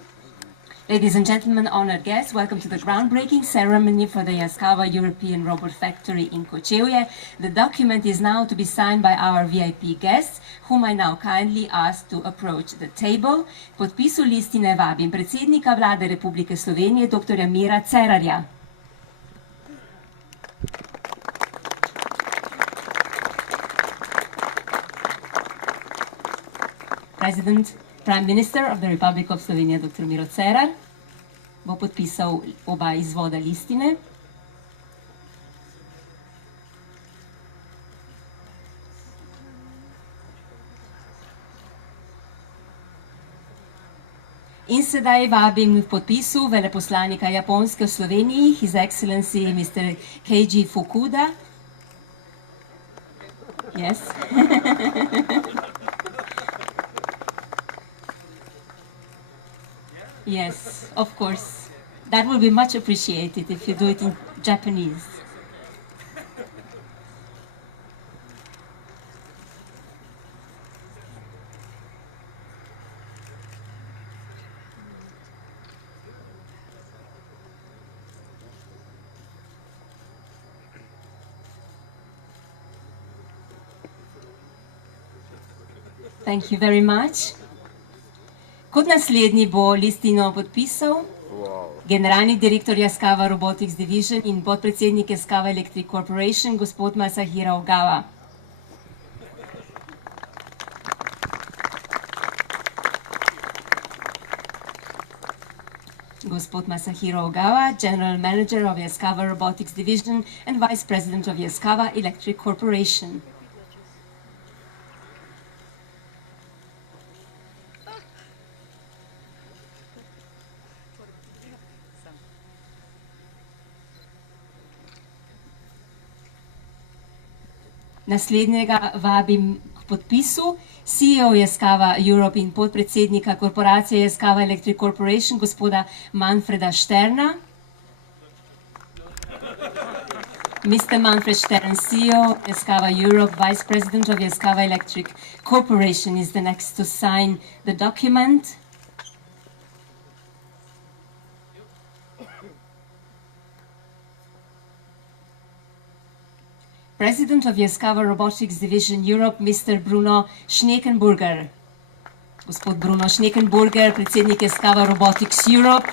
Ladies and gentlemen, honored guests, welcome to the groundbreaking ceremony for the Yaskawa European Robot Factory in Kočevje. The document is now to be signed by our VIP guests, whom I now kindly ask to approach the table. Podpisu listine vabim predsednika vlade Republike Slovenije, dr. Mira Cerarja. President, Prime Minister of the Republic of Slovenia, dr. Miro Cerar, bo podpisal oba izvoda listine. In sedaj vabim k podpisu veleposlanika Japonske v Sloveniji, His Excellency Mr. Keiji Fukuda. Yes. Yes, of course. That will be much appreciated if you do it in Japanese. Thank you very much. Kot naslednji bo listino podpisal generalni direktor Yaskawa Robotics Division in podpredsednik Yaskawa Electric Corporation, gospod Masahiro Ogawa. Gospod Masahiro Ogawa, General Manager of Yaskawa Robotics Division and Vice President of Yaskawa Electric Corporation. Naslednjega vabim k podpisu CEO Yaskawa Europe in podpredsednika korporacije Yaskawa Electric Corporation, gospoda Manfreda Šterna. Mr. Manfred Stern, CEO Yaskawa Europe, Vice President of Yaskawa Electric Corporation, is the next to sign the document. President of Yaskawa Robotics Division Europe, Mr. Bruno Schneckenburger. Gospod Bruno Schneckenburger, predsednik Yaskawa Robotics Europe.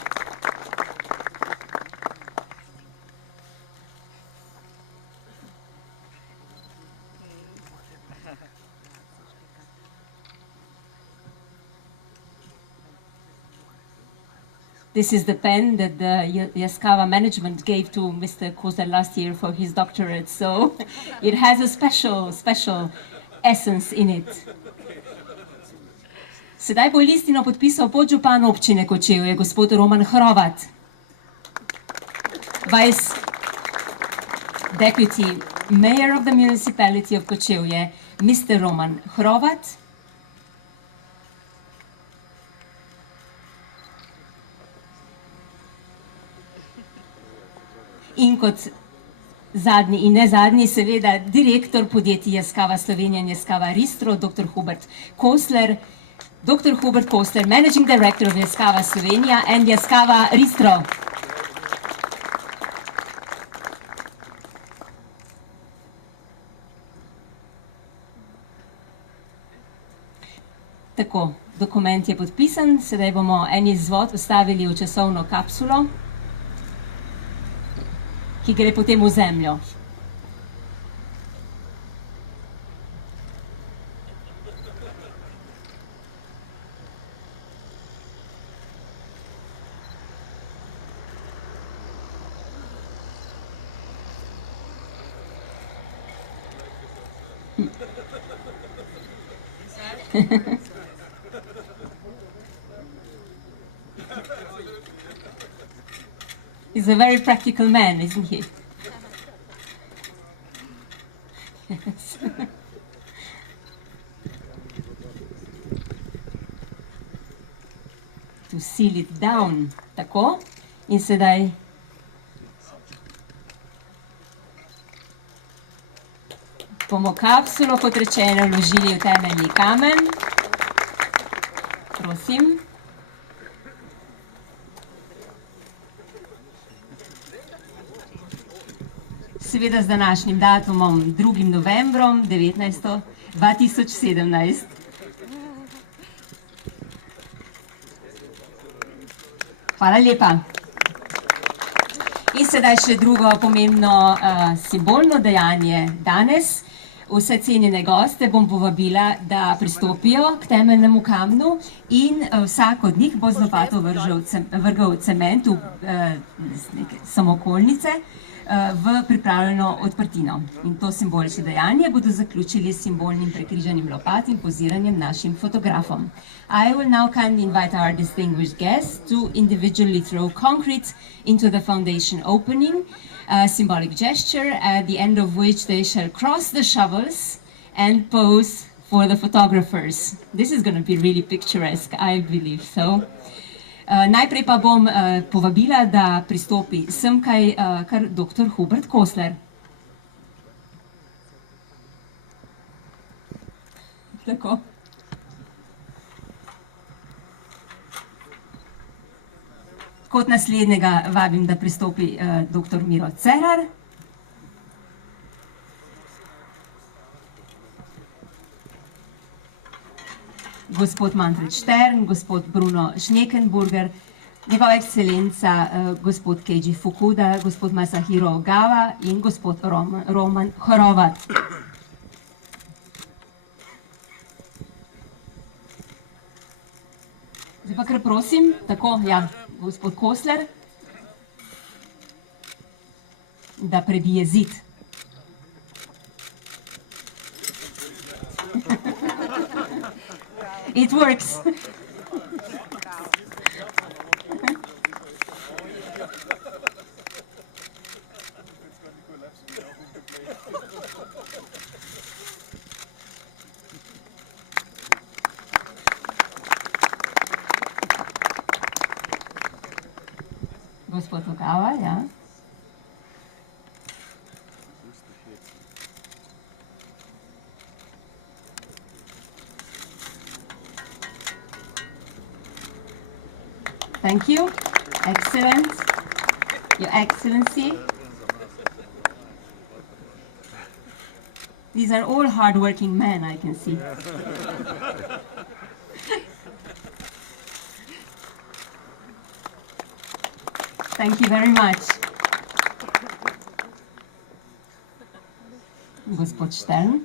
This is the pen that the Yaskawa management gave to Mr. Kozer last year for his doctorate, so it has a special essence in it. Sedaj bo listino podpisal podžupan občine Kočevje, gospod Roman Hrovat. Vice Deputy Mayor of the Municipality of Kočevje, Mr. Roman Hrovat. In kot zadnji in ne zadnji, seveda, direktor podjetij Yaskawa Slovenija in Yaskawa Ristro, dr. Hubert Kosler. Dr. Hubert Kosler, Managing Director of Yaskawa Slovenija and Yaskawa Ristro. Tako, dokument je podpisan, sedaj bomo en izvod vstavili v časovno kapsulo, ki gre potem v zemljo. He's a very practical man, isn't he? Yes. To seal it down. Tako. In sedaj bomo kapsulo, kot rečeno, vložili v temeljni kamen. Prosim. Seveda z današnjim datumom 2. novembrom 2017. Hvala lepa. In sedaj še drugo pomembno simbolno dejanje danes. Vse cenjene goste bom povabila, da pristopijo k temeljnemu kamnu in vsak od njih bo z lopato vrgel cement v neke samokolnice v pripravljeno odprtino. In to simbolično dejanje bodo zaključili s simbolnim prekrižanjem lopat in poziranjem našim fotografom. I will now kindly invite our distinguished guests to individually throw concrete into the foundation opening, a symbolic gesture at the end of which they shall cross the shovels and pose for the photographers. This is going to be really picturesque, I believe so. Najprej pa bom povabila, da pristopi semkaj kar dr. Hubert Kosler. Tako. Kot naslednjega vabim, da pristopi dr. Miro Cerar. Gospod Manfred Štern, gospod Bruno Schnekenburger, njegova ekscelenca gospod Keiji Fukuda, gospod Masahiro Ogawa in gospod Roman Horovat. Zdaj pa kar prosim, tako, ja, gospod Kosler, da prebije zid. It works. Gospod Ogawa, ja. Thank you. Excellent. Your Excellency. These are all hard-working men, I can see. Thank you very much. Gospod Štern.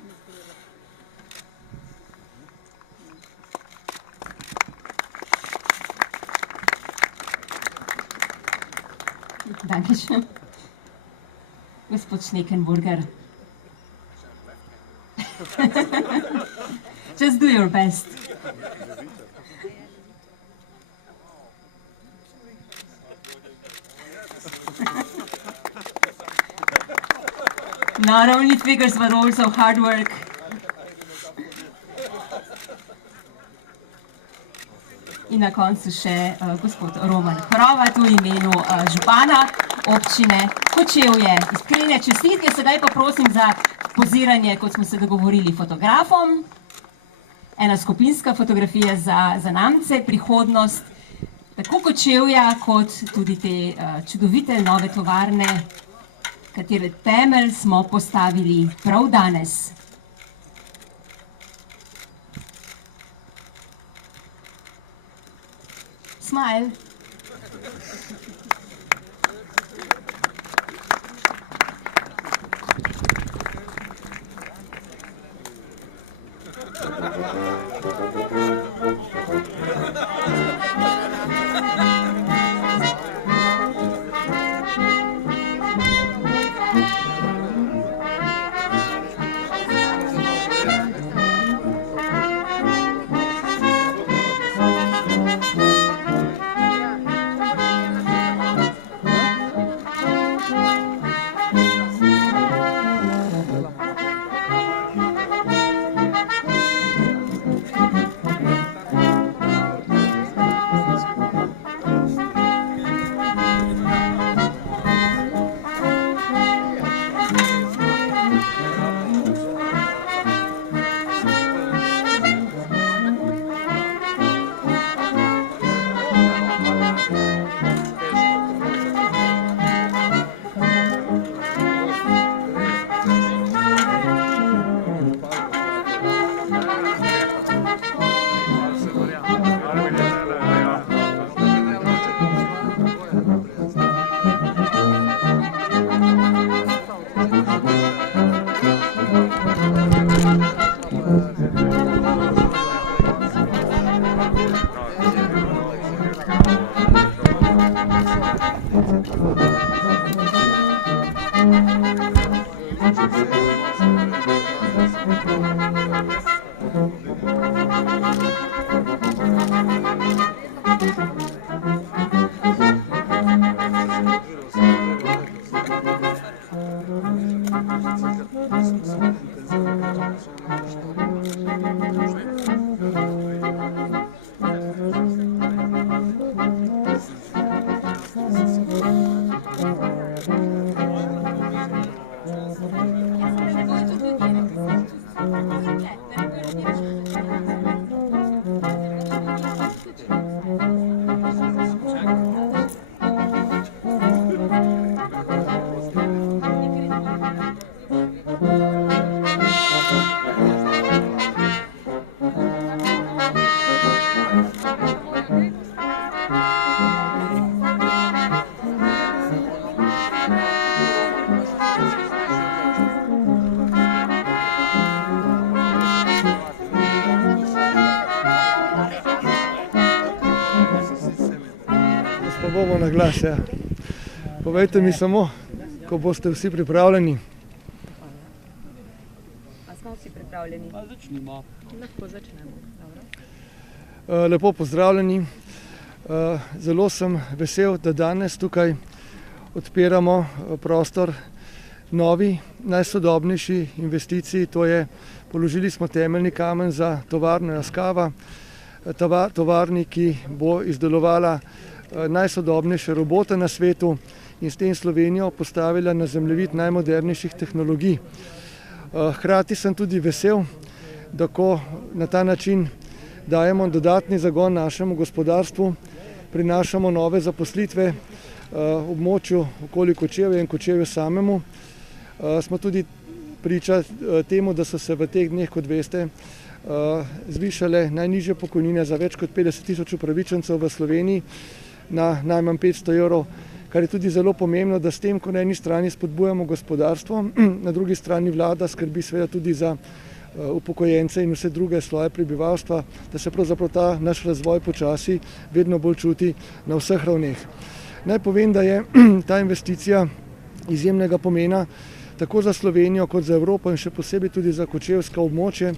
Dankeschön. Gospod Schnekenburger. Just do your best. Not only figures, but also hard work. In na koncu še gospod Roman Horovat v imenu župana občine Kočevje. Iskrene čestitke, sedaj pa prosim za poziranje, kot smo se dogovorili, fotografom. Ena skupinska fotografija za zanamce, prihodnost tako Kočevja, kot tudi te čudovite nove tovarne, katere temelj smo postavili prav danes. Smile. Bomo na glas, ja. Povejte mi samo, ko boste vsi pripravljeni. A smo vsi pripravljeni? Pa začnimo. Lahko začnemo. Lepo pozdravljeni. Zelo sem vesel, da danes tukaj odpiramo prostor novi, najsodobnejši investiciji. To je, položili smo temeljni kamen za tovarno Yaskawa, tovarni, ki bo izdelovala najsodobnejše robote na svetu in s tem Slovenijo postavila na zemljevid najmodernejših tehnologij. Hkrati sem tudi vesel, da ko na ta način dajemo dodatni zagon našemu gospodarstvu, prinašamo nove zaposlitve v območju okoli Kočevja in Kočevju samemu. Smo tudi priča temu, da so se v teh dneh, kot veste, zvišale najnižje pokojnine za več kot 50 000 upravičencev v Sloveniji na najmanj 500 evrov, kar je tudi zelo pomembno, da s tem, ko na eni strani spodbujamo gospodarstvo, na drugi strani vlada skrbi seveda tudi za upokojence in vse druge sloje prebivalstva, da se pravzaprav ta naš razvoj počasi vedno bolj čuti na vseh ravneh. Naj povem, da je ta investicija izjemnega pomena tako za Slovenijo kot za Evropo in še posebej tudi za kočevsko območje,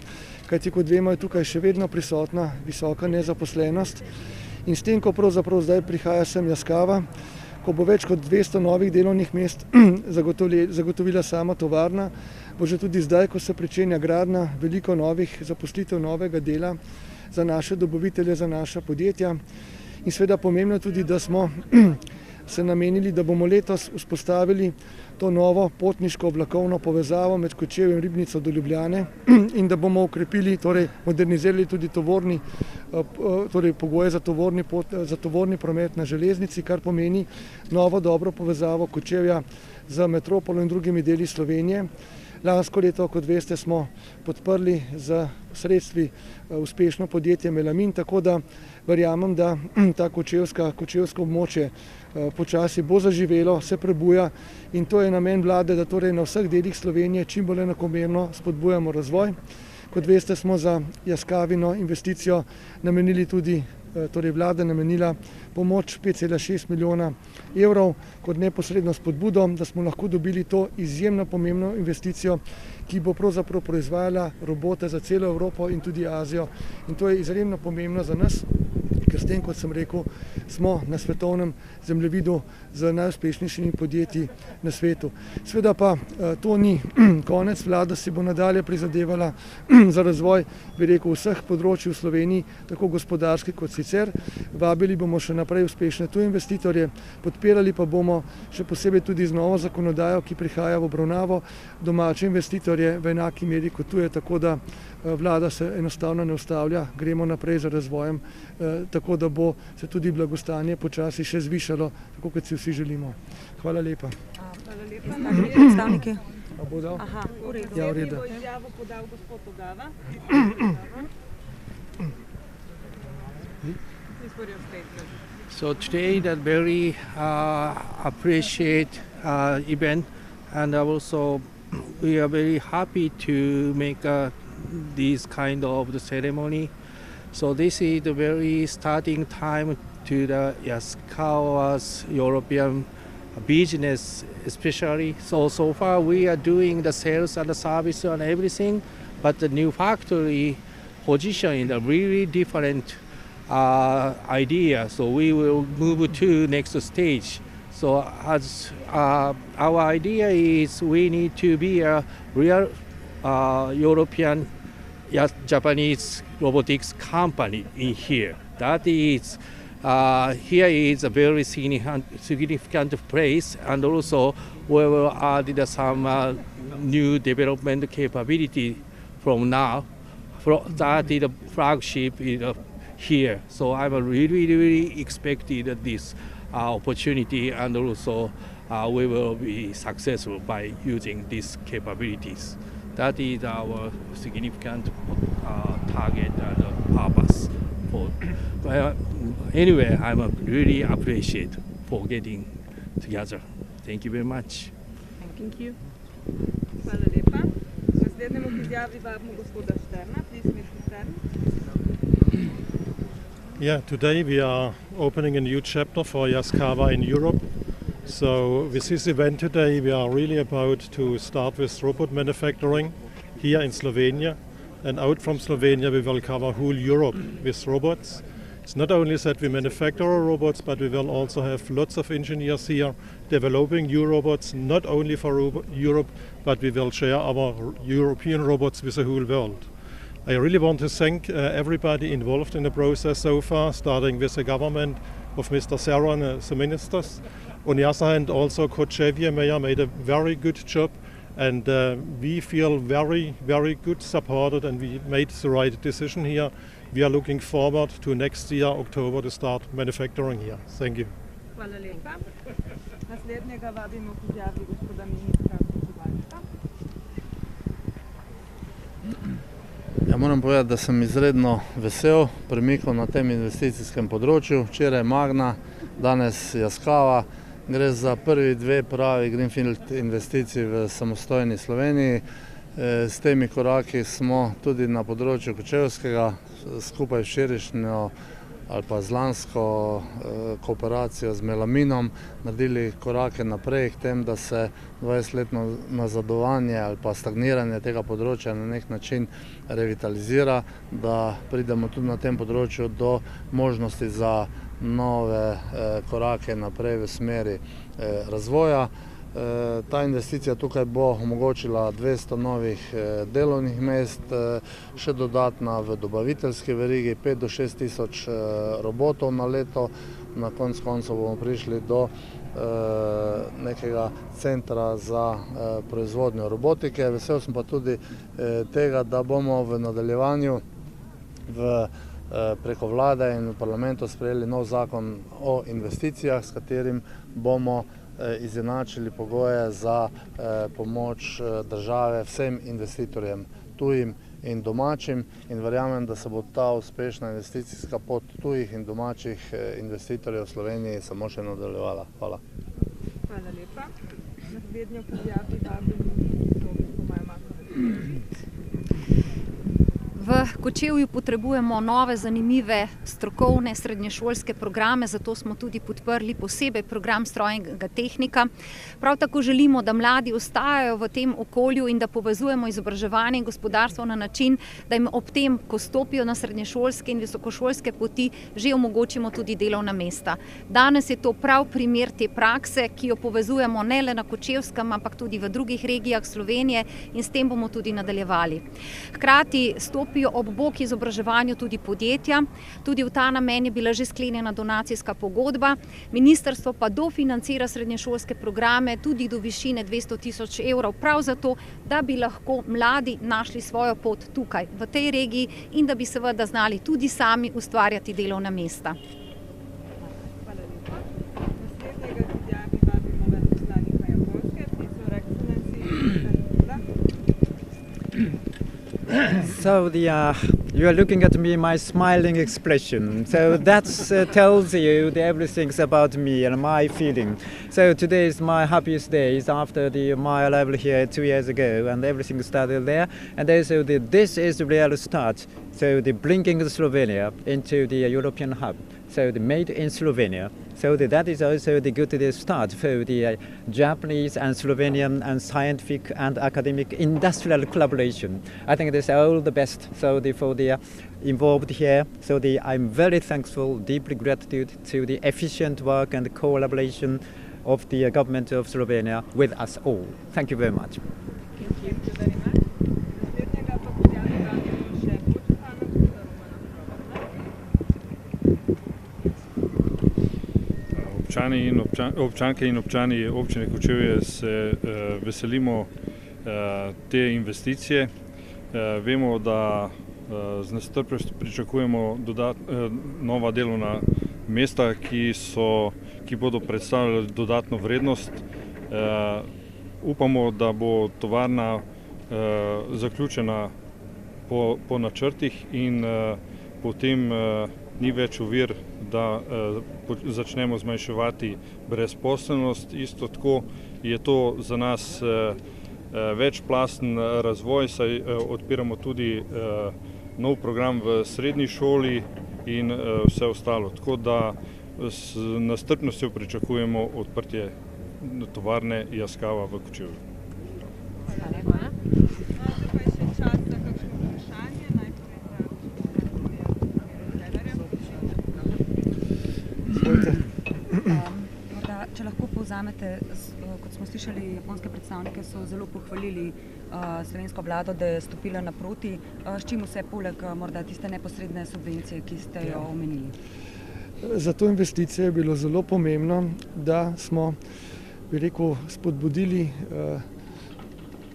kajti kot vemo, je tukaj še vedno prisotna visoka nezaposlenost. In s tem, ko pravzaprav zdaj prihaja sem Yaskawa, ko bo več kot 200 novih delovnih mest zagotovila sama tovarna, bo že tudi zdaj, ko se pričenja gradnja, veliko novih zaposlitev, novega dela za naše dobavitelje, za naša podjetja. In seveda pomembno je tudi, da smo se namenili, da bomo letos vzpostavili to novo potniško vlakovno povezavo med Kočevjem in Ribnico do Ljubljane in da bomo ukrepili, torej modernizirali tudi pogoje za tovorni promet na železnici, kar pomeni novo dobro povezavo Kočevja z metropolo in drugimi deli Slovenije. Lansko leto, kot veste, smo podprli z sredstvi uspešno podjetje Melamin, tako da verjamem, da ta kočevsko območje počasi bo zaživelo, se prebuja in to je namen vlade, da torej na vseh delih Slovenije čim bolj enakomerno spodbujamo razvoj. Kot veste, smo za Yaskawino investicijo namenili tudi, torej vlada namenila pomoč 5,6 milijona evrov kot neposredno spodbudo, da smo lahko dobili to izjemno pomembno investicijo, ki bo pravzaprav proizvajala robote za celo Evropo in tudi Azijo. In to je izjemno pomembno za nas, ker s tem, kot sem rekel, smo na svetovnem zemljevidu z najuspešnejšimi podjetji na svetu. Sveda pa to ni konec, vlada si bo nadalje prizadevala za razvoj, bi rekel, vseh področij v Sloveniji, tako gospodarski kot sicer. Vabili bomo še naprej uspešne tuje investitorje, podpirali pa bomo še posebej tudi z novo zakonodajo, ki prihaja v obravnavo, domače investitorje v enaki meri kot tuje, tako da vlada se enostavno ne ustavlja, gremo naprej za razvojem, tako da bo se tudi blagostanje počasi še zvišalo, tako kot si vsi želimo. Hvala lepa. Hvala lepa. Predstavniki? A bo dal? Aha, v redu. Ja, v redu. Bo izjavo podal gospod Ogava. So today that very appreciate event, and also we are very happy to make this kind of the ceremony. So this is the very starting time to the Yaskawa's European business especially. So far we are doing the sales and the service and everything, but the new factory position in a really different idea. So we will move to next stage. So as our idea is we need to be a real European Japanese robotics company in here. That is, here is a very significant place, and also we will add some new development capability from now. That is the flagship is here. So I'm really expected this opportunity, and also we will be successful by using these capabilities. That is our significant target and purpose. Anyway, I'm really appreciate for getting together. Thank you very much. Thank you. Hvala lepa. Naslednjemu k izjavi vabimo gospoda Šterna. Please, Mr. Stern. Yeah, today we are opening a new chapter for Yaskawa in Europe. So with this event today, we are really about to start with robot manufacturing here in Slovenia. And out from Slovenia, we will cover whole Europe with robots. It's not only that we manufacture robots, but we will also have lots of engineers here developing new robots, not only for Europe, but we will share our European robots with the whole world. I really want to thank everybody involved in the process so far, starting with the government of Mr. Serra and the ministers. On the other hand, also Kočevju mayor made a very good job, and we feel very good supported, and we made the right decision here. We are looking forward to next year, October, to start manufacturing here. Thank you. Hvala lepa. Naslednjega vabimo k izjavi gospoda ministra Polaganja. Ja, moram povedati, da sem izredno vesel premikov na tem investicijskem področju. Včeraj Magna, danes Yaskawa. Gre za prvi dve pravi greenfield investiciji v samostojni Sloveniji. S temi koraki smo tudi na področju Kočevskega skupaj včerajšnjo ali pa z lansko kooperacijo z Melaminom naredili korake naprej k tem, da se 20-letno nazadovanje ali pa stagniranje tega področja na nek način revitalizira, da pridemo tudi na tem področju do možnosti za nove korake naprej v smeri razvoja. Ta investicija tukaj bo omogočila 200 novih delovnih mest, še dodatna v dobaviteljski verigi, 5 do 6 tisoč robotov na leto. Na koncu koncev bomo prišli do nekega centra za proizvodnjo robotike. Vesel sem pa tudi tega, da bomo v nadaljevanju preko vlade in v parlamentu sprejeli nov zakon o investicijah, s katerim bomo izenačili pogoje za pomoč države vsem investitorjem, tujim in domačim, in verjamem, da se bo ta uspešna investicijska pot tujih in domačih investitorjev v Sloveniji samo še nadaljevala. Hvala. Hvala lepa. Naslednjo k izjavi vabimo V Kočevju potrebujemo nove, zanimive, strokovne, srednješolske programe, zato smo tudi podprli posebej program strojnega tehnika. Prav tako želimo, da mladi ostajajo v tem okolju in da povezujemo izobraževanje in gospodarstvo na način, da jim ob tem, ko stopijo na srednješolske in visokošolske poti, že omogočimo tudi delovna mesta. Danes je to prav primer te prakse, ki jo povezujemo ne le na Kočevskem, ampak tudi v drugih regijah Slovenije, in s tem bomo tudi nadaljevali. Hkrati ob bok izobraževanju tudi podjetja. Tudi v ta namen je bila že sklenjena donacijska pogodba. Ministrstvo pa dofinancira srednješolske programe tudi do višine 200 tisoč evrov, prav zato, da bi lahko mladi našli svojo pot tukaj, v tej regiji, in da bi seveda znali tudi sami ustvarjati delovna mesta. Hvala lepa. Naslednjega k izjavi vabimo veleposlanika Japonske, His Excellency. So you are looking at me, my smiling expression. So that tells you everything about me and my feeling. So today is my happiest days after my arrival here 2 years ago, and everything started there. And also this is the real start. So bringing Slovenia into the European hub. So made in Slovenia. So that is also the good start for the Japanese and Slovenian and scientific and academic industrial collaboration. I think this is all the best for the involved here. So I'm very thankful, deeply gratitude to the efficient work and collaboration of the government of Slovenia with us all. Thank you very much. Občanke in občani občine Kočevje se veselimo te investicije. Vemo, da z nestrpnostjo pričakujemo nova delovna mesta, ki bodo predstavljala dodatno vrednost. Upamo, da bo tovarna zaključena po načrtih in potem ni več ovir, da začnemo zmanjševati brezposelnost. Isto tako je to za nas večplasten razvoj, saj odpiramo tudi nov program v srednji šoli in vse ostalo. Tako da s nestrpnostjo pričakujemo odprtje tovarne Yaskawa v Kočevju. Če lahko povzamete, kot smo slišali, japonske predstavnike so zelo pohvalili slovensko vlado, da je stopila naproti. S čim vse poleg morda tiste neposredne subvencije, ki ste jo omenili? Za to investicijo je bilo zelo pomembno, da smo, bi rekel, spodbudili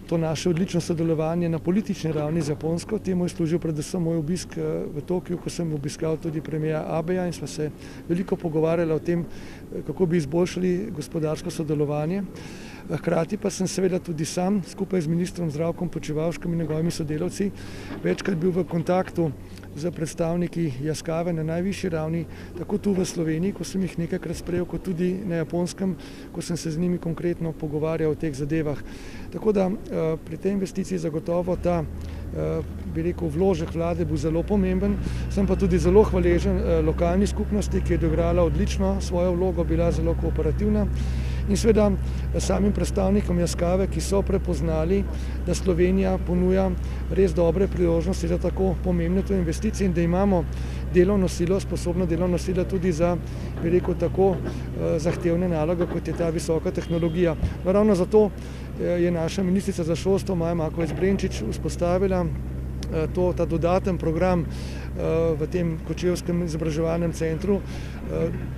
to naše odlično sodelovanje na politični ravni z Japonsko. Temu je služil predvsem moj obisk v Tokiu, ko sem obiskal tudi premijera Abeja in sva se veliko pogovarjala o tem, kako bi izboljšali gospodarsko sodelovanje. Hkrati pa sem seveda tudi sam, skupaj z ministrom Zdravkom Počivalškom in njegovimi sodelavci, večkrat bil v kontaktu z predstavniki Yaskawe na najvišji ravni, tako tu v Sloveniji, ko sem jih nekajkrat sprejel, kot tudi na Japonskem, ko sem se z njimi konkretno pogovarjal o teh zadevah. Tako da pri tej investiciji zagotovo ta, bi rekel, vložek vlade bo zelo pomemben. Sem pa tudi zelo hvaležen lokalni skupnosti, ki je odigrala odlično svojo vlogo, bila zelo kooperativna. In seveda samim predstavnikom Yaskawe, ki so prepoznali, da Slovenija ponuja res dobre priložnosti za tako pomembne to investicije in da imamo delovno silo, sposobno delovno silo tudi za, bi rekel, tako zahtevne naloge, kot je ta visoka tehnologija. No, ravno zato je naša ministrica za šolstvo Maja Makovec-Brenčič vzpostavila ta dodaten program v tem kočevskem izobraževalnem centru,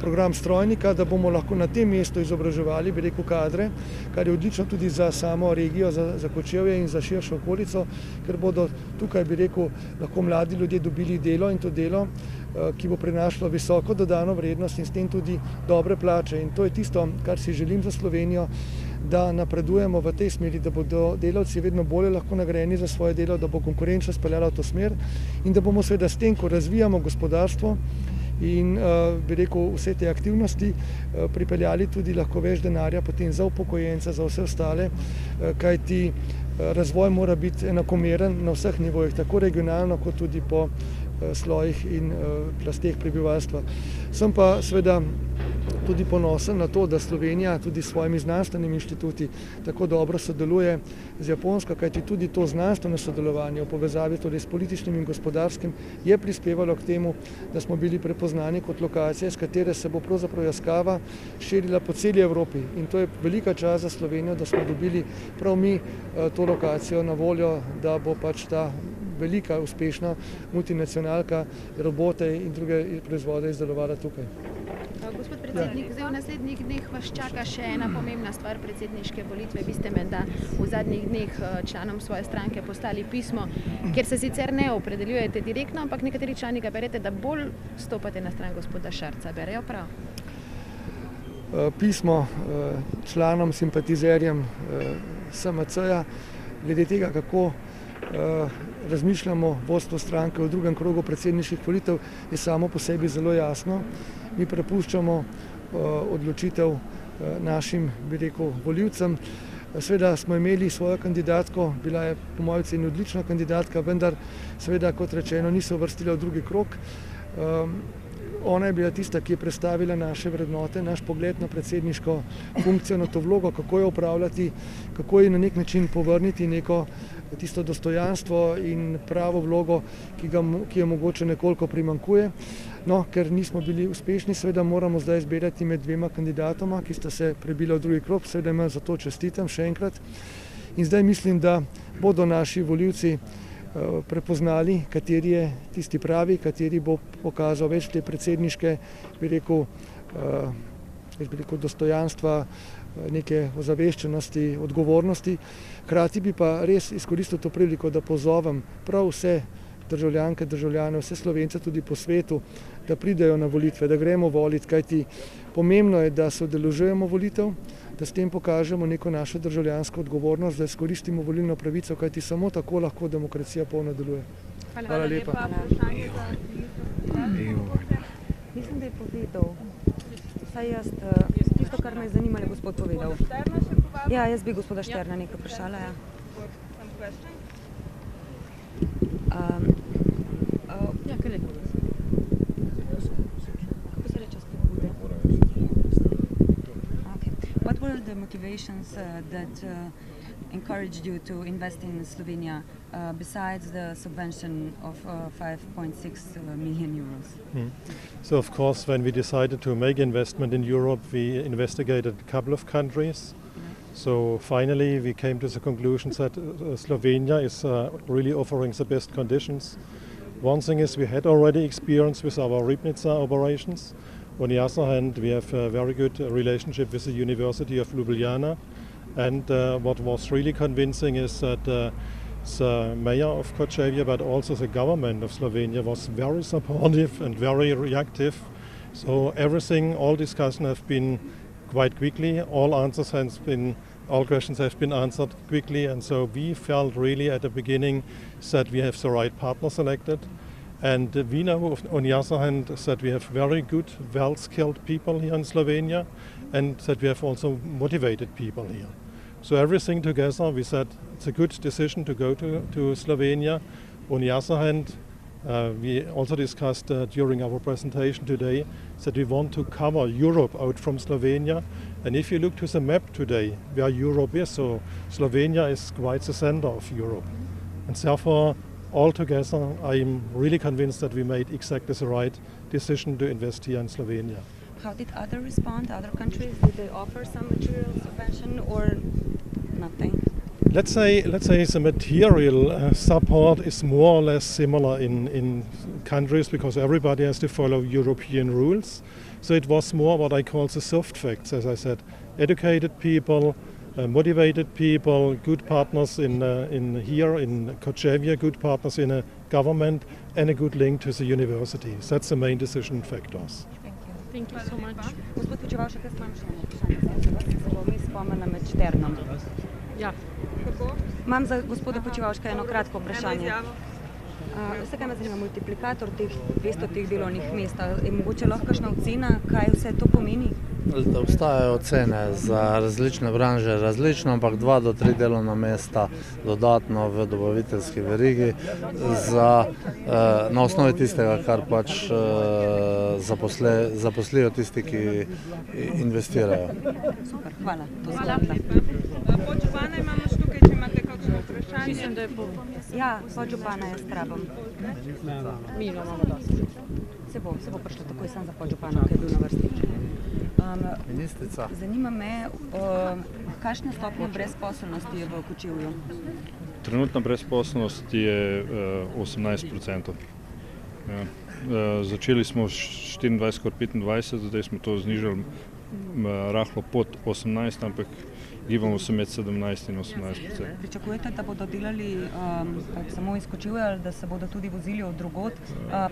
program strojnika, da bomo lahko na tem mestu izobraževali, bi rekel, kadre, kar je odlično tudi za samo regijo, za Kočevje in za širšo okolico, ker bodo tukaj, bi rekel, lahko mladi ljudje dobili delo in to delo, ki bo prinašalo visoko dodano vrednost in s tem tudi dobre plače. In to je tisto, kar si želim za Slovenijo, da napredujemo v tej smeri, da bodo delavci vedno bolje lahko nagrajeni za svoje delo, da bo konkurenčnost peljala v to smer in da bomo seveda s tem, ko razvijamo gospodarstvo in, bi rekel, vse te aktivnosti, pripeljali tudi lahko več denarja potem za upokojence, za vse ostale, kajti razvoj mora biti enakomeren na vseh nivojih, tako regionalno kot tudi po slojih in plasteh prebivalstva. Sem pa seveda tudi ponosen na to, da Slovenija tudi s svojimi znanstvenimi inštituti tako dobro sodeluje z Japonsko, kajti tudi to znanstveno sodelovanje v povezavi s političnim in gospodarskim je prispevalo k temu, da smo bili prepoznani kot lokacija, s katere se bo pravzaprav Yaskawa širila po celi Evropi. In to je velika čast za Slovenijo, da smo dobili prav mi to lokacijo na voljo, da bo pač ta velika, uspešna multinacionalka robote in druge proizvode izdelovala tukaj. Gospod predsednik, zdaj v naslednjih dneh vas čaka še ena pomembna stvar, predsedniške volitve. Vi ste menda v zadnjih dneh članom svoje stranke poslali pismo, kjer se sicer ne opredeljujete direktno, ampak nekateri člani ga berete, da bolj stopate na stran gospoda Šarca. Berejo prav? Pismo članom, simpatizerjem SMC-ja, glede tega, kako razmišljamo vodstvo stranke v drugem krogu predsedniških volitev, je samo po sebi zelo jasno. Mi prepuščamo odločitev našim, bi rekel, volivcem. Seveda smo imeli svojo kandidatko, bila je po moji oceni odlična kandidatka, vendar seveda, kot rečeno, niso uvrstila v drugi krog. ona je bila tista, ki je predstavila naše vrednote, naš pogled na predsedniško funkcijo, na to vlogo, kako jo upravljati, kako ji na nek način povrniti neko tisto dostojanstvo in pravo vlogo, ki jo mogoče nekoliko primankuje. No, ker nismo bili uspešni, seveda moramo zdaj izbirati med dvema kandidatoma, ki sta se prebila v drugi krog, seveda imam za to čestitam še enkrat. In zdaj mislim, da bodo naši volivci prepoznali, kateri je tisti pravi, kateri bo pokazal več te predsedniške, bi rekel, dostojanstva, neke ozaveščenosti, odgovornosti. Hkrati bi pa res izkoristil to priliko, da pozovem prav vse državljanke, državljane, vse Slovence tudi po svetu, da pridejo na volitve, da gremo voliti, kajti pomembno je, da se udeležujemo volitev, da s tem pokažemo neko našo državljansko odgovornost, da izkoristimo volilno pravico, kajti samo tako lahko demokracija polno deluje. Hvala lepa. Mislim, da je povedal. Saj jaz, tisto, kar me je zanimalo, je gospod povedal. Ja, jaz bi gospoda Šterna nekaj vprašala. What were the motivations that encouraged you to invest in Slovenia besides the subvention of 5.6 million euros? So of course, when we decided to make investment in Europe, we investigated a couple of countries. So finally we came to the conclusion that Slovenia is really offering the best conditions. One thing is we had already experience with our Ribnica operations. On the other hand, we have a very good relationship with the University of Ljubljana. And what was really convincing is that the mayor of Kočevju, but also the government of Slovenia, was very supportive and very reactive. So everything, all discussion have been quite quickly. All questions have been answered quickly. And so we felt really at the beginning that we have the right partner selected. And we know, on the other hand, that we have very good, well-skilled people here in Slovenia, and that we have also motivated people here. So everything together, we said it's a good decision to go to Slovenia. On the other hand, we also discussed during our presentation today that we want to cover Europe out from Slovenia. And if you look to the map today, where Europe is, so Slovenia is quite the center of Europe. And therefore, altogether, I'm really convinced that we made exactly the right decision to invest here in Slovenia. How did others respond, other countries? Did they offer some material subvention or nothing? Let's say the material support is more or less similar in countries because everybody has to follow European rules. So it was more what I call the soft facts, as I said. Educated people, motivated people, good partners in Kočevju, good partners in a government, and a good link to the universities. That's the main decision factors. Thank you so much. Gospod Počevalšek, jaz imam še eno vprašanje, se bom spomnila med Šternom. Ja. Imam za gospoda Počevalška eno kratko vprašanje. Vse, kaj me zanima, multiplikator teh 200 delovnih mest, je mogoče lahko kakšna ocena, kaj vse to pomeni? Obstajajo ocene za različne branže, različno, ampak 2 do 3 delovna mesta dodatno v dobaviteljski verigi na osnovi tistega, kar pač zaposlijo tisti, ki investirajo. Super, hvala. Hvala lepa. Podžupana imamo še tukaj, če imate kakšno vprašanje. Mislim, da je po... Ja, podžupana jaz rabim. Mi imamo dosti. Se bo prišlo takoj sam za podžupana, ki je bil na vrsti. Ministrica. Zanima me, kakšna stopnja brezposelnosti je v Kočevju? Trenutna brezposelnost je 18%. Ja. Začeli smo s 24,25, zdaj smo to znižali rahlo pod 18, ampak gibamo se med 17 in 18%. Pričakujete, da bodo delali samo iz Kočevja ali da se bodo tudi vozili od drugod,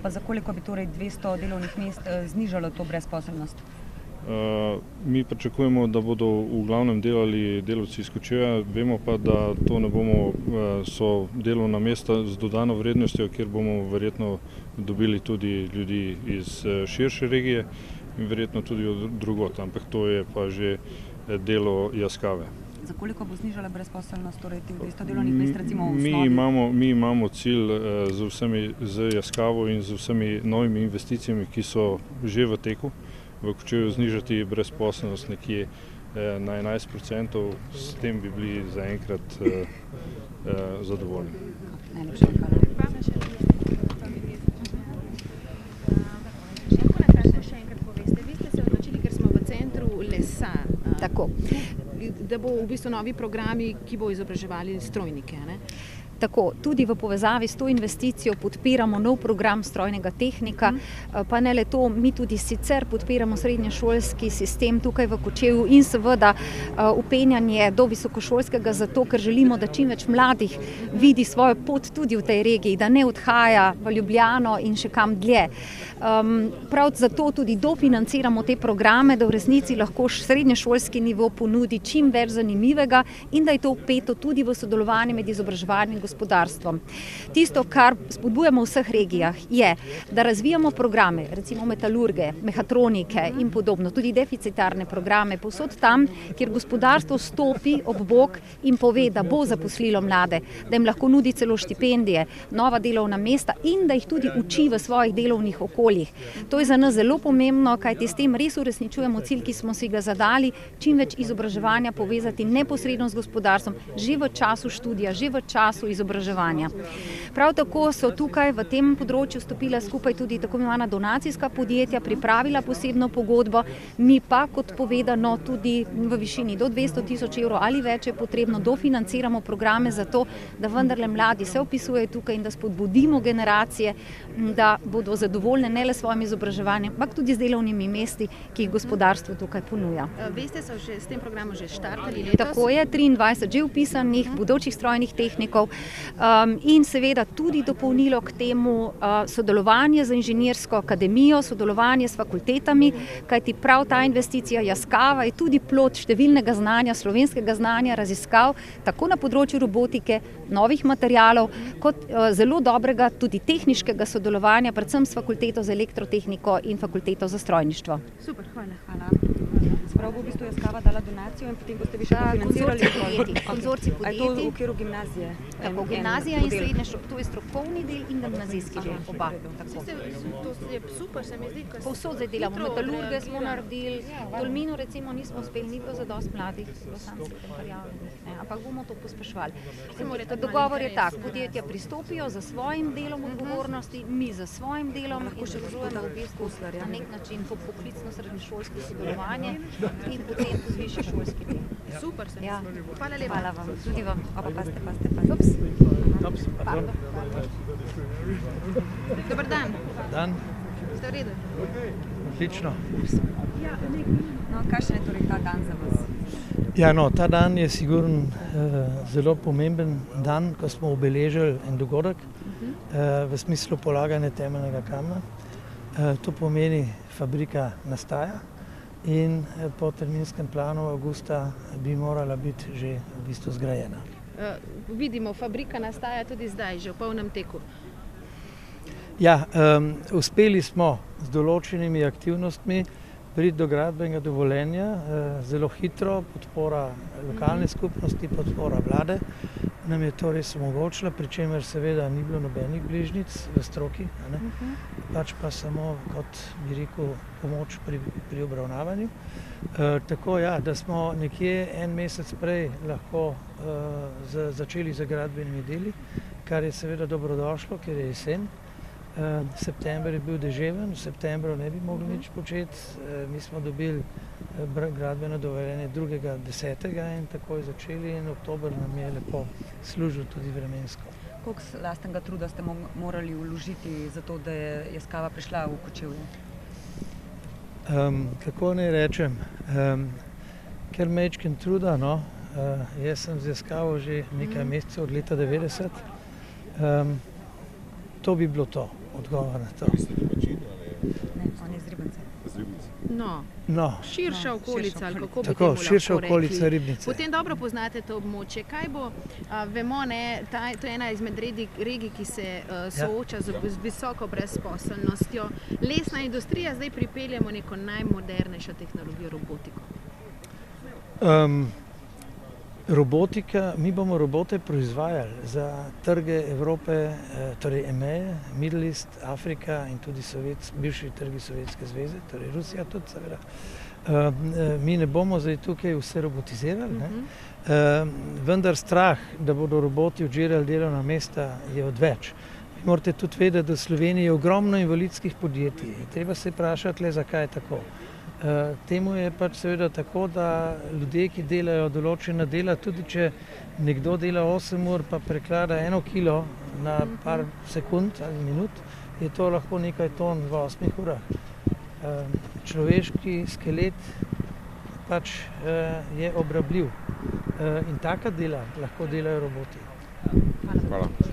pa za koliko bi torej 200 delovnih mest znižalo to brezposelnost? Mi pričakujemo, da bodo v glavnem delali delavci iz Kočevja, vemo pa, da to ne bomo, so delovna mesta z dodano vrednostjo, kjer bomo verjetno dobili tudi ljudi iz širše regije in verjetno tudi od drugot, ampak to je pa že delo Yaskave. Za koliko bo znižala brezposelnost, torej teh 200 delovnih mest, recimo v osnovi? Mi imamo cilj z Yaskavo in z vsemi novimi investicijami, ki so že v teku, v Kočevju znižati brezposelnost nekje na 11%, s tem bi bili zaenkrat zadovoljni. Najlepša hvala. Tako. Da bo v bistvu novi programi, ki bo izobraževali strojnike, ne? Tako, tudi v povezavi s to investicijo podpiramo nov program strojnega tehnika, pa ne le to, mi tudi sicer podpiramo srednješolski sistem tukaj v Kočevju in seveda vpenjanje do visokošolskega zato, ker želimo, da čim več mladih vidi svojo pot tudi v tej regiji, da ne odhaja v Ljubljano in še kam dlje. Prav zato tudi dofinanciramo te programe, da v resnici lahko srednješolski nivo ponudi čim več zanimivega in da je to vpeto tudi v sodelovanje med izobraževanjem gospodarstvom. Tisto, kar spodbujamo v vseh regijah, je, da razvijamo programe, recimo metalurge, mehatronike in podobno, tudi deficitarne programe, povsod tam, kjer gospodarstvo stopi ob bok in pove, da bo zaposlilo mlade, da jim lahko nudi celo štipendije, nova delovna mesta in da jih tudi uči v svojih delovnih okoljih. To je za nas zelo pomembno, kajti s tem res uresničujemo cilj, ki smo si ga zadali, čim več izobraževanja povezati neposredno z gospodarstvom, že v času študija, že v času izobraževanja. Prav tako so tukaj v tem področju stopila skupaj tudi tako imenovana donacijska podjetja, pripravila posebno pogodbo, mi pa, kot povedano, tudi v višini do 200 000 evrov ali več je potrebno, dofinanciramo programe za to, da vendarle mladi se vpisujejo tukaj in da spodbudimo generacije, da bodo zadovoljne ne le s svojim izobraževanjem, ampak tudi z delovnimi mesti, ki jih gospodarstvo tukaj ponuja. Veste, so že s tem programom že štartali letos? Tako je, 23 že vpisanih bodočih strojnih tehnikov in seveda tudi dopolnilo k temu sodelovanje z inženirsko akademijo, sodelovanje s fakultetami, kajti prav ta investicija Yaskava je tudi plod številnega znanja, slovenskega znanja, raziskav, tako na področju robotike, novih materialov, kot zelo dobrega tudi tehniškega sodelovanja, predvsem s fakulteto za elektrotehniko in fakulteto za strojništvo. Super, hvala. Sprav bo v bistvu Yaskava dala donacijo in potem boste vi še financirali konzorcij podjetij. A je to v okviru gimnazije? Tako, gimnazija in srednje šole, to je strokovni del in gimnazijski del, oba. To je super, se mi zdi. Povsod zdaj delamo, metalurge smo naredili, Tolminu recimo nismo uspeli, ni bilo zadosti mladih, bosanskih prijavljenih, ampak bomo to pospeševali. Dogovor je tak, podjetja pristopijo za svojim delom odgovornosti, mi za svojim delom in združujemo v bistvu na nek način to poklicno srednješolsko sodelovanje in potem tudi višji šolski del. Super, se mi zdi. Hvala lepa. Hvala vam, tudi vam. Paste. Ups, pardon. Dobar dan. Dan. Ste v redu? Odlično. No, kakšen je torej ta dan za vas? Ja, no, ta dan je sigurno zelo pomemben dan, ko smo obeležili en dogodek v smislu polaganja temeljnega kamna. To pomeni, fabrika nastaja in po terminskem planu avgusta bi morala biti že v bistvu zgrajena. Vidimo, fabrika nastaja tudi zdaj, že v polnem teku. Ja, uspeli smo z določenimi aktivnostmi priti do gradbenega dovoljenja, zelo hitro, podpora lokalne skupnosti, podpora vlade nam je to res omogočila, pri čemer seveda ni bilo nobenih bližnjic v stroki, pač pa samo kot bi rekel pomoč pri obravnavanju. Tako ja, da smo nekje en mesec prej lahko začeli z gradbenimi deli, kar je seveda dobrodošlo, ker je jesen. September je bil deževen, v septembru ne bi mogli nič početi, mi smo dobili gradbeno dovoljenje 2.10. in takoj začeli in oktober nam je lepo služil tudi vremensko. Koliko lastnega truda ste morali vložiti za to, da je Yaskava prišla v Kočevje? Kako naj rečem, ker mečken truda, no, jaz sem z Yaskavo že nekaj mesecev od leta 90, to bi bilo to, odgovor na to. Ne, on je z Ribnice. No, širša okolica, ali kako bi tako, temu lahko širša rekli. okolica Ribnice. Potem dobro poznate to območje. Kaj bo, vemo, ne, to je ena izmed regij, ki se sooča z visoko brezposelnostjo. Lesna industrija, zdaj pripeljemo neko najmodernejšo tehnologijo, robotiko. Robotika, mi bomo robote proizvajali za trge Evrope, torej EMEA, Middle East, Afrika in tudi bivši trgi Sovjetske zveze, torej Rusija tudi seveda. Mi ne bomo zdaj tukaj vse robotizirali, vendar strah, da bodo roboti odžirali delovna mesta, je odveč. Vi morate tudi vedeti, da v Sloveniji je ogromno invalidskih podjetij. Treba se vprašati le, zakaj je tako. Temu je pač seveda tako, da ljudje, ki delajo določena dela, tudi če nekdo dela 8 ur, pa preklada 1 kilo na par sekund ali minut, je to lahko nekaj ton v 8 urah. Človeški skelet pač je obrabljiv in taka dela lahko delajo roboti. Hvala.